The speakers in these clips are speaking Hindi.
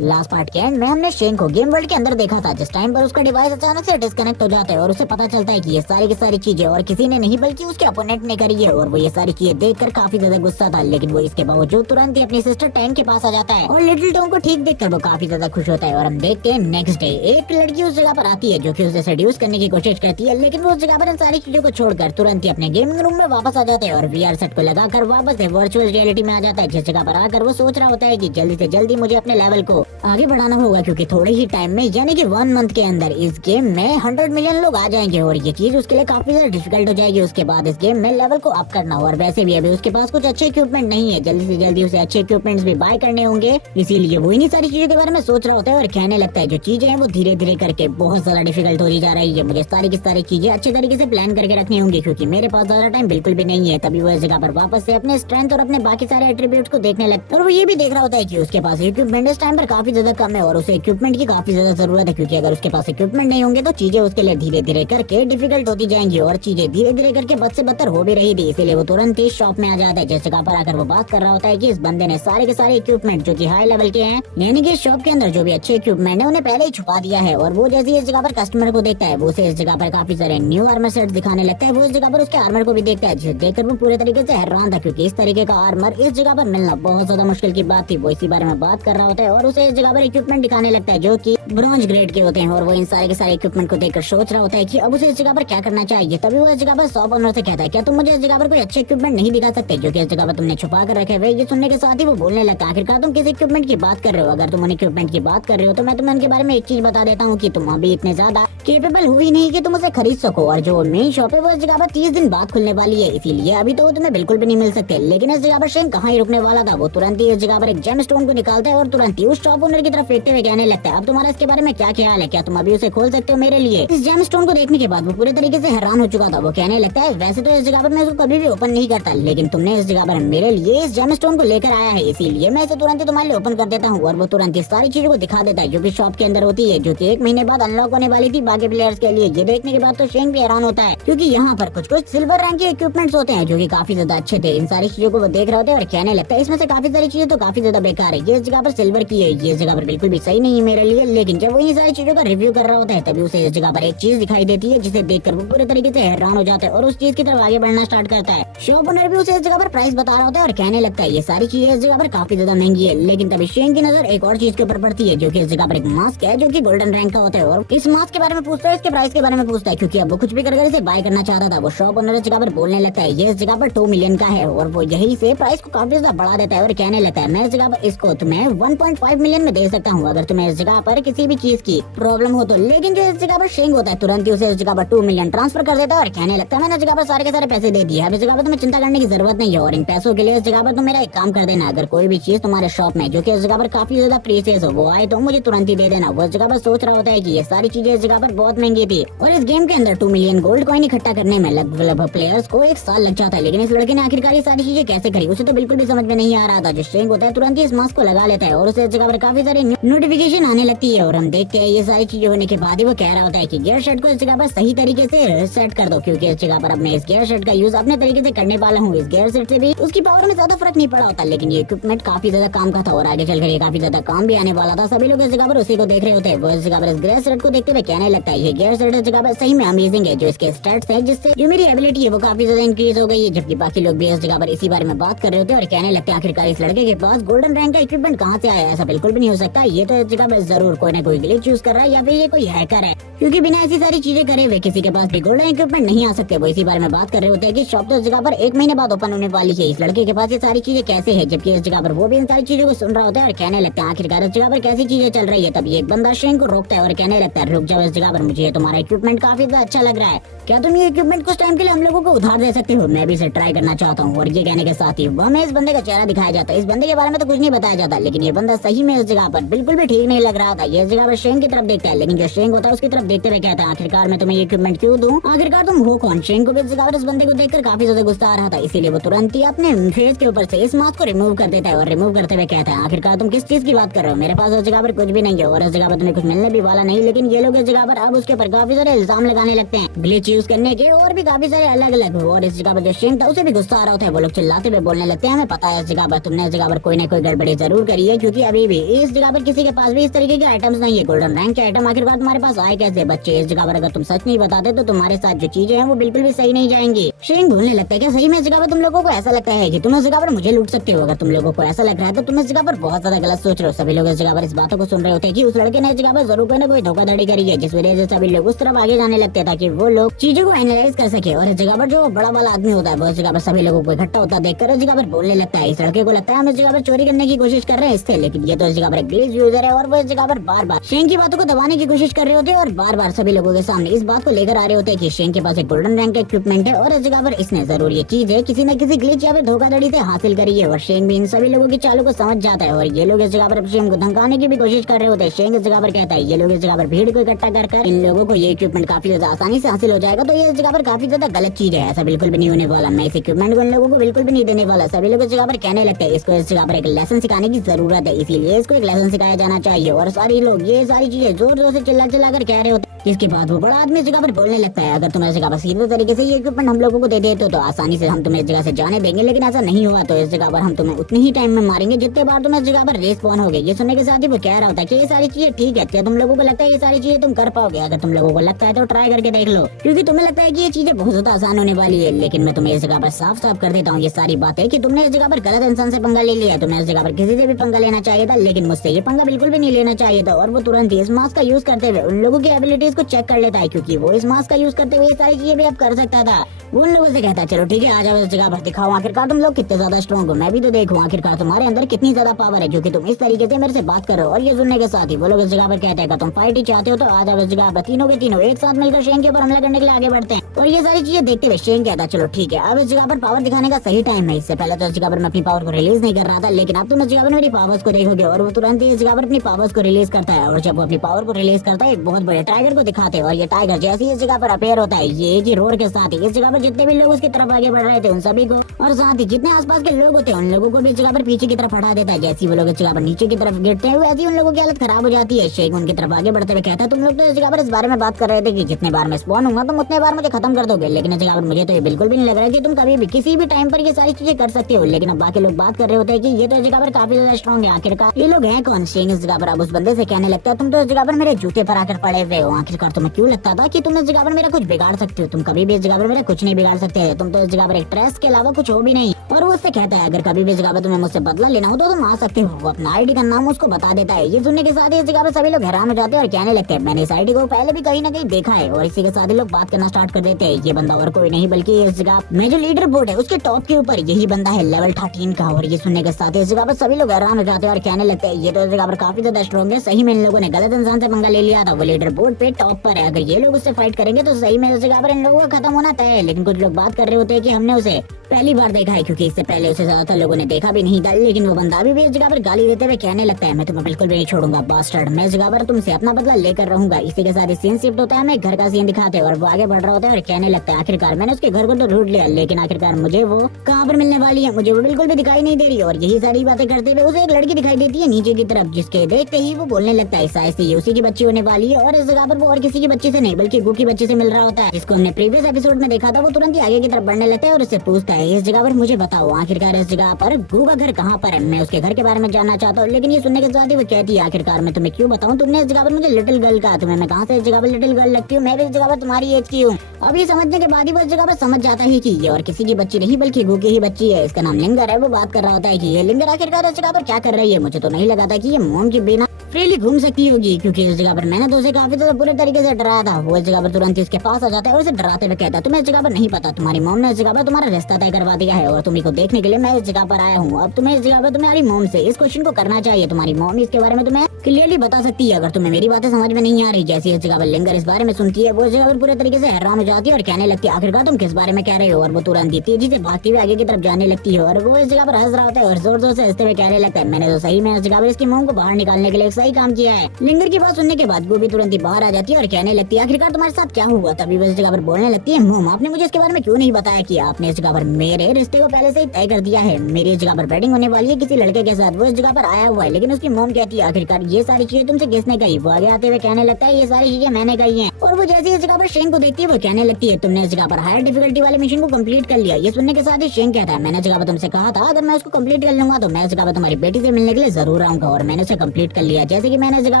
लास्ट पार्ट के एंड में हमने शेन को गेम वर्ल्ड के अंदर देखा था, जिस टाइम पर उसका डिवाइस अचानक से डिस्कनेक्ट हो जाता है और उसे पता चलता है कि ये सारी की सारी चीजें और किसी ने नहीं बल्कि उसके अपोनेंट ने करी है। और वो ये सारी चीजें देखकर काफी ज्यादा गुस्सा था, लेकिन वो इसके बावजूद तुरंत ही अपनी सिस्टर टैन के पास आ जाता है और लिटिल टॉम को ठीक देखकर वो काफी ज्यादा खुश होता है। और हम देखते हैं नेक्स्ट डे एक लड़की उस जगह पर आती है जो कि उसे सेड्यूस करने की कोशिश करती है, लेकिन वो उस जगह पर इन सारी चीजों को छोड़कर तुरंत ही अपने गेमिंग रूम में वापस आ जाते हैं और वीआर सेट को लगाकर वापस से वर्चुअल रियलिटी में आ जाता है, जिस जगह पर आकर वो सोच रहा होता है कि जल्दी से जल्दी मुझे अपने लेवल को आगे बढ़ाना होगा, क्योंकि थोड़े ही टाइम में यानी कि 1 मंथ के अंदर इस गेम में 100 मिलियन लोग आ जाएंगे और ये चीज उसके लिए काफी ज्यादा डिफिकल्ट हो जाएगी। उसके बाद इस गेम में लेवल को अप करना, और वैसे भी अभी उसके पास कुछ अच्छे इक्विपमेंट नहीं है, जल्दी से जल्दी उसे अच्छे इक्विपमेंट्स भी बाय करने होंगे, इसीलिए वो इन्हीं सारी चीजों के बारे में सोच रहा होता है और कहने लगता है जो चीजें हैं वो धीरे धीरे करके बहुत ज्यादा डिफिकल्ट होती जा रही है, मुझे सारी की सारी चीजें अच्छे तरीके से प्लान करके रखनी होंगी क्योंकि मेरे पास ज्यादा टाइम बिल्कुल भी नहीं है। तभी वो इस जगह पर वापस से अपने स्ट्रेंथ और अपने बाकी सारे एट्रीब्यूट्स को देखने लगता है और वो ये भी देख रहा होता है कि उसके पास इक्विपमेंट इस टाइम पर काफी ज्यादा कम है और उसे इक्विपमेंट की काफी ज्यादा जरूरत है, क्योंकि अगर उसके पास इक्विपमेंट नहीं होंगे तो चीजें उसके लिए धीरे धीरे करके डिफिकल्ट होती जाएंगी और चीजें धीरे धीरे करके बद से बदतर हो भी रही थी। इसीलिए वो तुरंत ही शॉप में आ जाता है, जिस जगह पर आकर वो बात कर रहा होता है कि इस बंदे ने सारे के सारे इक्विपमेंट जो कि हाई लेवल के हैं, यानी कि शॉप के अंदर जो भी अच्छे इक्विपमेंट है उन्हें पहले ही छुपा दिया है। और वो जैसे इस जगह पर कस्टमर को देखता है वो उसे इस जगह पर काफी सारे न्यू आर्मर सेट दिखाने लगता है। वो इस जगह पर उसके आर्मर को भी देखता है, जिसे देखकर वो पूरे तरीके से हैरान था क्योंकि इस तरीके का आर्मर इस जगह पर मिलना बहुत ज्यादा मुश्किल की बात थी। वो इसी बारे में बात कर रहा होता है और उसे इस जगह पर इक्विपमेंट दिखाने लगता है जो कि ब्रॉन्ज ग्रेड के होते हैं और वो इन सारे के सारे इक्विपमेंट को देखकर सोच रहा होता है कि अब उसे इस जगह पर क्या करना चाहिए। तभी वो इस जगह पर शॉप ओनर से कहता है क्या तुम मुझे इस जगह पर कोई अच्छे इक्विपमेंट नहीं दिखा सकते जो कि इस जगह पर तुमने छुपा कर रखे हुए। ये सुनने के साथ ही वो बोलने लगता है आखिरकार तुम किस इक्विपमेंट की बात कर रहे हो, अगर तुम उन इक्विपमेंट की बात कर रहे हो तो मैं तुम्हें उनके बारे में एक चीज बता देता हूँ कि तुम अभी इतने ज्यादा केपेबल हुई नहीं कि तुम उसे खरीद सको, और जो मेन शॉप है वो इस जगह पर 30 दिन बाद खुलने वाली है, इसीलिए अभी तो वो तुम्हें बिल्कुल भी नहीं मिल सकते। लेकिन इस जगह पर शेन कहाँ ही रुकने वाला था, वो तुरंत ही इस जगह पर एक जेम स्टोन को निकालता है और तुरंत ही उस शॉप ओनर की तरफ फेंकते हुए कहने लगता है अब तुम्हारा इसके बारे में क्या ख्याल है, क्या तुम अभी उसे खोल सकते हो मेरे लिए। इस जेम स्टोन को देखने के बाद वो पूरे तरीके से हैरान हो चुका था। वो कहने लगता है वैसे तो इस जगह पर मैं इसको कभी भी ओपन नहीं करता, लेकिन तुमने इस जगह पर मेरे लिए इस जेम स्टोन को लेकर आया है, इसीलिए मैं इसे तुरंत ही तुम्हारे लिए ओपन कर देता हूँ। और वो तुरंत ही सारी चीजों को दिखा देता है जो कि शॉप के अंदर होती है, जो कि 1 महीने बाद अनलॉक होने वाली थी बाकी प्लेयर्स के लिए। ये देखने के बाद तो शेन भी हैरान होता है क्योंकि यहाँ पर कुछ कुछ सिल्वर रैंक के इक्विपमेंट्स होते हैं जो कि काफी ज्यादा अच्छे थे। इन सारी चीजों को वो देख रहे होते हैं और कहने लगता है इसमें से काफी सारी चीजें तो काफी ज्यादा बेकार है, ये इस जगह पर सिल्वर की है, ये इस जगह पर बिल्कुल भी सही नहीं है मेरे लिए। लेकिन जब वो इन सारी चीजों का रिव्यू कर रहा होता है तभी उसे इस जगह पर एक चीज दिखाई देती है जिसे देखकर वो पूरे तरीके से हैरान हो जाता है और उस चीज की तरफ आगे बढ़ना स्टार्ट करता है। शॉप ओनर भी उसे इस जगह पर प्राइस बता रहा होता है और कहने लगता है ये सारी चीजें इस जगह पर काफी ज्यादा महंगी है। लेकिन तभी शेन की नजर एक और चीज के ऊपर पड़ती है जो कि इस जगह पर एक मास्क है जो कि गोल्डन रैंक का होता है और इस मास्क के बारे में पूछता है, इसके प्राइस के बारे में पूछता है क्योंकि अब वो कुछ भी कर इसे बाय करना चाहता था। वो शॉप ओनर इस जगह पर बोलने लगता है ये इस जगह पर 2 मिलियन का है और वो यही से प्राइस को काफी ज्यादा बढ़ा देता है और कहने लगता है मैं इस जगह पर इसको तुम्हें 1.5 मिलियन में दे सकता हूँ अगर तुम्हें इस जगह पर किसी भी चीज की प्रॉब्लम हो तो। लेकिन जो इस जगह पर शेंग होता है तुरंत ही उसे इस जगह पर 2 मिलियन ट्रांसफर कर देता है और कहने लगता है मैंने इस जगह पर सारे के सारे पैसे दे दिए, अब इस जगह पर तुम्हें चिंता करने की जरूरत नहीं है और इन पैसों के लिए इस जगह पर तुम मेरा एक काम कर देना, अगर कोई भी चीज तुम्हारे शॉप में जो कि इस जगह पर काफी ज्यादा प्रीसियस हो वो आए तो मुझे तुरंत ही दे देना। वो इस जगह पर सोच रहा होता है कि ये सारी चीजें इस जगह पर बहुत महंगी थी और इस गेम के अंदर 2 मिलियन गोल्ड कॉइन इकट्ठा करने में लगभग प्लेयर्स को 1 साल लग जाता है। लेकिन इस लड़के ने आखिरकार ये सारी चीजें कैसे करी उसे तो बिल्कुल भी समझ में नहीं आ रहा था। जो शेंग होता है तुरंत ही इस मास्क को लगा लेता है और उसे इस जगह पर काफी सारी नोटिफिकेशन आने लगती है और हम देखते हैं ये सारी चीजें होने के बाद ही वो कह रहा होता है कि गियर सेट को इस जगह पर सही तरीके से सेट कर दो, क्योंकि इस जगह पर अब मैं इस गियर सेट का यूज अपने तरीके से करने वाला हूँ। इस गियर सेट से भी उसकी पावर में ज्यादा फर्क नहीं पड़ा होता, लेकिन ये इक्विपमेंट काफी ज्यादा काम का था और आगे चलकर ये काफी ज्यादा काम भी आने वाला था। सभी लोग इस जगह पर उसी को देख रहे होते हैं। वो इस जगह पर इस गियर सेट को देखते हुए कहने लगता है ये गियर सेट इस जगह पर सही में अमेजिंग है, जो इसके स्टैट्स है जिससे जो मेरी एबिलिटी है वो काफी ज्यादा इंक्रीज हो गई है। जबकि बाकी लोग भी इस जगह पर इसी बारे में बात कर रहे होते हैं और कहने लगते हैं आखिरकार इस लड़के के पास गोल्डन रैंक का इक्विपमेंट कहाँ से आया, ऐसा बिल्कुल भी नहीं हो सकता, ये तो इस जगह पर जरूर कोई ना कोई ग्लिच यूज कर रहा है या फिर ये कोई हैकर है, क्योंकि बिना ऐसी सारी चीजें करे हुए किसी के पास भी गोल्डन इक्विपमेंट नहीं आ सकते। वो इसी बारे में बात कर रहे होते हैं कि शॉप तो इस जगह पर 1 महीने बाद ओपन होने वाली है, इस लड़के के पास ये सारी चीजें कैसे है, जबकि इस जगह पर वो भी इन सारी चीजों को सुन रहा होता है और कहने लगता है आखिरकार इस जगह पर कैसी चीजें चल रही है। तब एक बंदा शेन को रोकता है और कहने लगता है रुक जाओ, इस जगह पर मुझे तुम्हारा इक्विपमेंट काफी ज्यादा अच्छा लग रहा है, क्या तुम ये इक्विपमेंट कुछ टाइम के लिए हम लोगों को उधार दे सकते हो, मैं भी इसे ट्राई करना चाहता हूँ। और ये कहने के साथ ही हमें इस बंदे का चेहरा दिखाया जाता है। इस बंदे के बारे में तो कुछ नहीं बताया जाता, लेकिन ये बंदा सही में इस जगह पर बिल्कुल भी ठीक नहीं लग रहा था। ये इस जगह पर शेंग की तरफ देखता है, लेकिन जो शेंग होता है उसकी तरफ देखते हुए कहता है आखिरकार मैं तुम्हें ये इक्विपमेंट क्यों दूं, आखिरकार तुम हो कौन। शेंग को भी इस जगह पर इस बंदे को देखकर काफी ज्यादा गुस्सा आ रहा था, इसीलिए वो तुरंत ही अपने फेस के ऊपर से इस मास्क को रिमूव कर देता है और रिमूव करते हुए कहता है आखिरकार तुम किस चीज की बात कर रहे हो, मेरे पास इस जगह पर कुछ भी नहीं है और इस जगह पर तुम्हें कुछ मिलने भी वाला नहीं। लेकिन ये लोग इस जगह पर अब उसके ऊपर काफी सारे इल्जाम लगाने लगते हैं ग्लिच यूज करने के और भी काफी सारे अलग अलग, और इस जगह पर जो शेंग था उसे भी गुस्सा आ रहा होता है। वो लोग चिल्लाते हुए बोलने लगते हैं हमें पता है इस जगह पर तुमने इस जगह पर कोई ना कोई गड़बड़ी जरूर करी है, क्योंकि अभी भी इस जगह पर किसी के पास भी इस तरीके के आइटम्स नहीं है। गोल्डन रैंक के आइटम आखिरकार तुम्हारे पास आए कैसे? बच्चे इस जगह पर अगर तुम सच नहीं बताते तो तुम्हारे साथ जो चीजें हैं वो बिल्कुल भी सही नहीं जाएंगी। शेंग बोलने लगता है क्या सही में इस जगह पर तुम लोगों को ऐसा लगता है कि तुम इस जगह पर मुझे लूट सकते हो? अगर तुम लोगों को ऐसा लग रहा है तो तुम इस जगह पर बहुत ज्यादा गलत सोच रहे हो। सभी लोग इस जगह पर इस बातों को सुन रहे होते हैं कि उस लड़के ने इस जगह पर जरूर कोई ना कोई धोखाधड़ी करी है, जिस वजह से सभी लोग उस तरफ आगे जाने लगते हैं ताकि वो लोग चीजों को एनालाइज कर सके। और इस जगह पर जो बड़ा वाला आदमी होता है वो इस जगह पर सभी लोगों को इकट्ठा होता देखकर इस जगह पर बोलने लगता है इस लड़के को लगता है हम इस जगह पर चोरी करने की कोशिश कर रहे हैं इससे, लेकिन ये तो इस जगह पर ग्लिच यूजर है। और वो इस जगह पर बार बार शेंग की बातों को दबाने की कोशिश कर रहे होते हैं और बार बार सभी लोगों के सामने इस बात को लेकर आ रहे होते हैं कि शेंग के पास एक गोल्डन रैंक का इक्विपमेंट है और इस जगह पर इसने जरूर ये चीज है किसी न किसी ग्लिच या फिर धोखाधड़ी से हासिल करी है। और शेंग भी इन सभी लोगों की चालों को समझ जाता है और ये लोग इस जगह पर शेंग को धमकाने की भी कोशिश कर रहे होते हैं। शेंग इस जगह पर कहता है ये लोग इस जगह पर भीड़ को इकट्ठा कर इन लोगों को ये इक्विपमेंट काफी ज्यादा आसानी से हासिल हो जाएगा, तो ये इस जगह पर काफी ज्यादा गलत चीज है, ऐसा बिल्कुल भी नहीं होने वाला। मैं इस इक्विपमेंट को इन लोगों को बिल्कुल भी नहीं देने वाला। सभी लोग इस जगह पर कहने लगते हैं इसको इस जगह पर एक लेसन सिखाने की जरूरत है, इसीलिए इसको एक लेसन सिखाया जाना चाहिए। और सारे लोग ये सारी चीजें जोर जोर से चिल्ला चिल्ला कर कह रहे होते हैं। जिसके बाद वो बड़ा आदमी इस जगह पर बोलने लगता है अगर तुम इस जगह पर सीधे तरीके से ये इक्विपमेंट हम लोगों को दे देते तो आसानी से हम तुम्हें इस जगह से जाने देंगे, लेकिन ऐसा नहीं हुआ तो इस जगह पर हम तुम्हें उतनी ही टाइम में मारेंगे जितने बार तुम इस जगह पर रेस्पॉन होगे। ये सुनने के साथ ही वो कह रहा होता है कि ये सारी चीजें ठीक है, क्या तुम लोगों को लगता है ये सारी चीजें तुम कर पाओगे? अगर तुम लोगों को लगता है तो ट्राई करके देख लो, क्योंकि तुम्हें लगता है कि ये चीजें बहुत ज्यादा आसान होने वाली है। लेकिन मैं तुम्हें इस जगह पर साफ साफ कर देता हूँ ये सारी बातें कि तुमने इस जगह पर गलत इंसान से पंगा ले लिया है। तुम्हें इस जगह पर किसी से भी पंगा लेना चाहिए था, लेकिन मुझसे ये पंगा बिल्कुल भी नहीं लेना चाहिए था। और वो तुरंत ही इस मास्क का यूज करते हुए उन लोगों की एबिलिटीज को चेक कर लेता है, क्योंकि वो इस मास्क का यूज करते हुए ये सारी चीजें भी अब कर सकता था। वो उन लोगों से कहता है चलो ठीक है आ जाओ इस जगह पर दिखाओ आखिरकार तुम लोग कितने ज्यादा स्ट्रॉन्ग हो, मैं भी तो देखूं आखिरकार तुम्हारे अंदर कितनी ज्यादा पावर है क्योंकि तुम इस तरीके से मेरे से बात कर रहे हो। और ये सुनने के साथ ही वो लोग इस जगह पर कहते हैं तुम फाइट ही चाहते हो तो आ जाओ इस जगह पर। तीनों के तीनों एक साथ मिलकर शेंग के ऊपर हमला करने के लिए आगे बढ़ते हैं। और ये सारी चीजें देखते हुए शेंग कहता है चलो ठीक है अब इस जगह पर पावर दिखाने का सही टाइम है। इससे पहले तो इस जगह पर मैं अपनी पावर को रिलीज नहीं कर रहा था, लेकिन अब तुम इस जगह पर मेरी पावर्स को देखोगे। और वो तुरंत ही इस जगह पर अपनी पावर्स को रिलीज करता है। और जब वो अपनी पावर को रिलीज करता है एक बहुत बड़े टाइगर को दिखाते हैं और ये टाइगर जैसे ही इस जगह पर अपेयर होता है ये की रोर के साथ ही इस जगह पर जितने भी लोग उसकी तरफ आगे बढ़ रहे थे उन सभी को और साथ ही जितने आसपास के लोग होते हैं उन लोगों को भी इस जगह पर पीछे की तरफ हटा देता है। जैसे वो लोग इस जगह पर नीचे की तरफ गिरते हैं वैसे ही उन लोगों की हालत खराब हो जाती है। शेख उनकी तरफ आगे बढ़ते हुए कहता है तुम लोग तो इस जगह पर इस बारे में बात कर रहे थे कि जितने बार मैं स्पॉन होऊंगा तुम उतने बार मुझे खत्म कर दोगे, लेकिन इस जगह पर मुझे तो ये बिल्कुल भी नहीं लग रहा है कि तुम कभी भी किसी भी टाइम पर ये सारी चीजें कर सकते हो। लेकिन अब बाकी लोग बात कर रहे होते हैं कि ये तो इस जगह पर काफी ज्यादा स्ट्रॉन्ग है, आखिरकार ये लोग हैं कौन? शेख इस जगह पर अब उस बंदे से कहने लगता है तुम तो इस जगह पर मेरे जूते पर आकर पड़े हुए हो, आखिरकार तुम्हें क्यों लगता था कि तुम इस जगह पर मेरा कुछ बिगाड़ सकते हो? तुम कभी भी इस जगह पर मेरा कुछ नहीं बिगाड़ सकते, तुम तो इस जगह पर एक ट्रेस के अलावा कुछ हो भी नहीं। और वो उससे कहता है अगर कभी भी इस जगह पर तुम्हें मुझसे बदला लेना हो तो तुम आ सकते हो। वो अपना आईडी का नाम उसको बता देता है। ये सुनने के साथ ही इस जगह पर सभी लोग हैरान हो जाते हैं और कहने लगते हैं मैंने इस आईडी को पहले भी कहीं ना कहीं देखा है। और इसी के साथ ही लोग बात करना स्टार्ट कर देते हैं। ये बंदा और कोई नहीं बल्कि इस जगह में जो लीडर बोर्ड है उसके टॉप के ऊपर यही बंदा है लेवल 13 का। और ये सुनने के साथ ही इस जगह पर सभी लोग हैरान हो जाते हैं और कहने लगते हैं ये तो इस जगह पर काफी ज्यादा स्ट्रॉन्ग है, सही में इन लोगों ने गलत इंसान से पंगा ले लिया था। वो लीडर बोर्ड पे टॉप पर है, अगर ये लोग उससे फाइट करेंगे तो सही में इस जगह पर इन लोगों का खत्म होना तय है। लेकिन कुछ लोग बात कर रहे होते हैं कि हमने उसे पहली बार देखा है क्योंकि इससे पहले उसे ज्यादातर लोगों ने देखा भी नहीं था। लेकिन वो बंदा भी इस जगह पर गाली देते हुए कहने लगता है मैं तुम्हें बिल्कुल भी नहीं छोड़ूंगा बास्टर्ड, मैं इस जगह पर तुमसे अपना बदला लेकर रहूंगा। इसी के साथ सीन शिफ्ट होता है, हमें घर का सीन दिखाते हैं और वो आगे बढ़ रहा होता है और कहने लगता है आखिरकार मैंने उसके घर को तो ढूंढ लिया, लेकिन आखिरकार मुझे वो कहाँ पर मिलने वाली है मुझे वो बिल्कुल भी दिखाई नहीं दे रही। और यही सारी बातें करते हुए उसे एक लड़की दिखाई देती है नीचे की तरफ, जिसके देखते ही वो बोलने लगता है शायद से उसी की बच्ची होने वाली है। और इस जगह पर वो और किसी की बच्ची से नहीं बल्कि गू की बच्ची से मिल रहा होता है, जिसको हमने प्रीवियस एपिसोड में देखा था। वो तुरंत ही आगे की तरफ बढ़ने लगता है और उससे पूछता है इस जगह पर मुझे बताओ आखिरकार इस जगह पर गू का घर कहाँ पर है, मैं उसके घर के बारे में जानना चाहता हूँ। लेकिन ये सुनने के साथ ही वो कहती है आखिरकार मैं तुम्हें क्यों बताऊँ, तुमने इस जगह पर मुझे लिटिल गर्ल कहा, तुम्हें मैं कहाँ से इस जगह पर लिटिल गर्ल लगती हूँ, मैं भी इस जगह पर तुम्हारी एज की हूँ। अब ये समझने के बाद ही वो इस जगह पर समझ जाता है कि ये और किसी की बच्ची नहीं बल्कि गू की ही बच्ची है, इसका नाम लिंगर है। वो बात कर रहा होता है कि ये लिंगर आखिरकार इस जगह पर क्या कर रही है, मुझे तो नहीं लगा था कि ये मोम के बिना फ्रीली घूम सकती होगी, क्योंकि इस जगह पर मैंने तो उसे काफी ज्यादा बुरे तरीके से डराया था। वो इस जगह पर तुरंत इसके पास आ जाता है और उसे डराते हुए कहता है तुम्हें इस जगह पर नहीं पता, तुम्हारी मॉम ने इस जगह पर तुम्हारा रिश्ता तय करवा दिया है और तुम्ही को देखने के लिए मैं इस जगह पर आया हूँ। अब तुम्हें इस जगह पर तुम्हारी मॉम से इस क्वेश्चन को करना चाहिए, तुम्हारी मॉम इसके बारे में तुम्हें क्लियरली बता सकती है अगर तुम्हें मेरी बातें समझ में नहीं आ रही। जैसे इस जगह पर लिंगर इस बारे में सुनती है वो इस जगह पर पूरे तरीके से हैरान हो जाती है और कहने लगती है आखिरकार तुम किस बारे में कह रहे हो। और वो तुरंत ही तेजी से भागती हुई आगे की तरफ जाने लगती है और वो इस जगह पर हंस रहा होता है और जोर जोर से हंसते हुए कहने लगता है मैंने तो सही में इस जगह पर इसकी मॉम को बाहर निकालने के लिए सही सही काम किया है। लिंगर की बात सुनने के बाद गोभी तुरंत ही बाहर आ जाती है और कहने लगती है आखिरकार तुम्हारे साथ क्या हुआ। तभी वह इस जगह पर बोलने लगती है मोम आपने मुझे इसके बारे में क्यों नहीं बताया कि आपने इस जगह पर मेरे रिश्ते को पहले से ही तय कर दिया है। मेरी इस जगह पर वेडिंग होने वाली है किसी लड़के के साथ, वो इस जगह पर आया हुआ है। लेकिन उसकी मोम कहती है आखिरकार ये सारी चीजें तुमसे किसने कही। वो आगे आते हुए कहने लगता है ये सारी चीजें मैंने कही है। और वो जैसे इस जगह पर शेंग को देखती है वो कहने लगती है तुमने इस जगह पर हायर डिफिकल्टी वाले मिशन को कंप्लीट कर लिया। ये सुनने के साथ ही शेंग कहता है मैंने जगह पर तुमसे कहा था अगर मैं उसको कंप्लीट कर लूंगा तो मैं इस जगह पर तुम्हारी बेटी से मिलने के लिए जरूर आऊंगा, और मैंने उसे कंप्लीट कर लिया जैसे कि मैंने इस जगह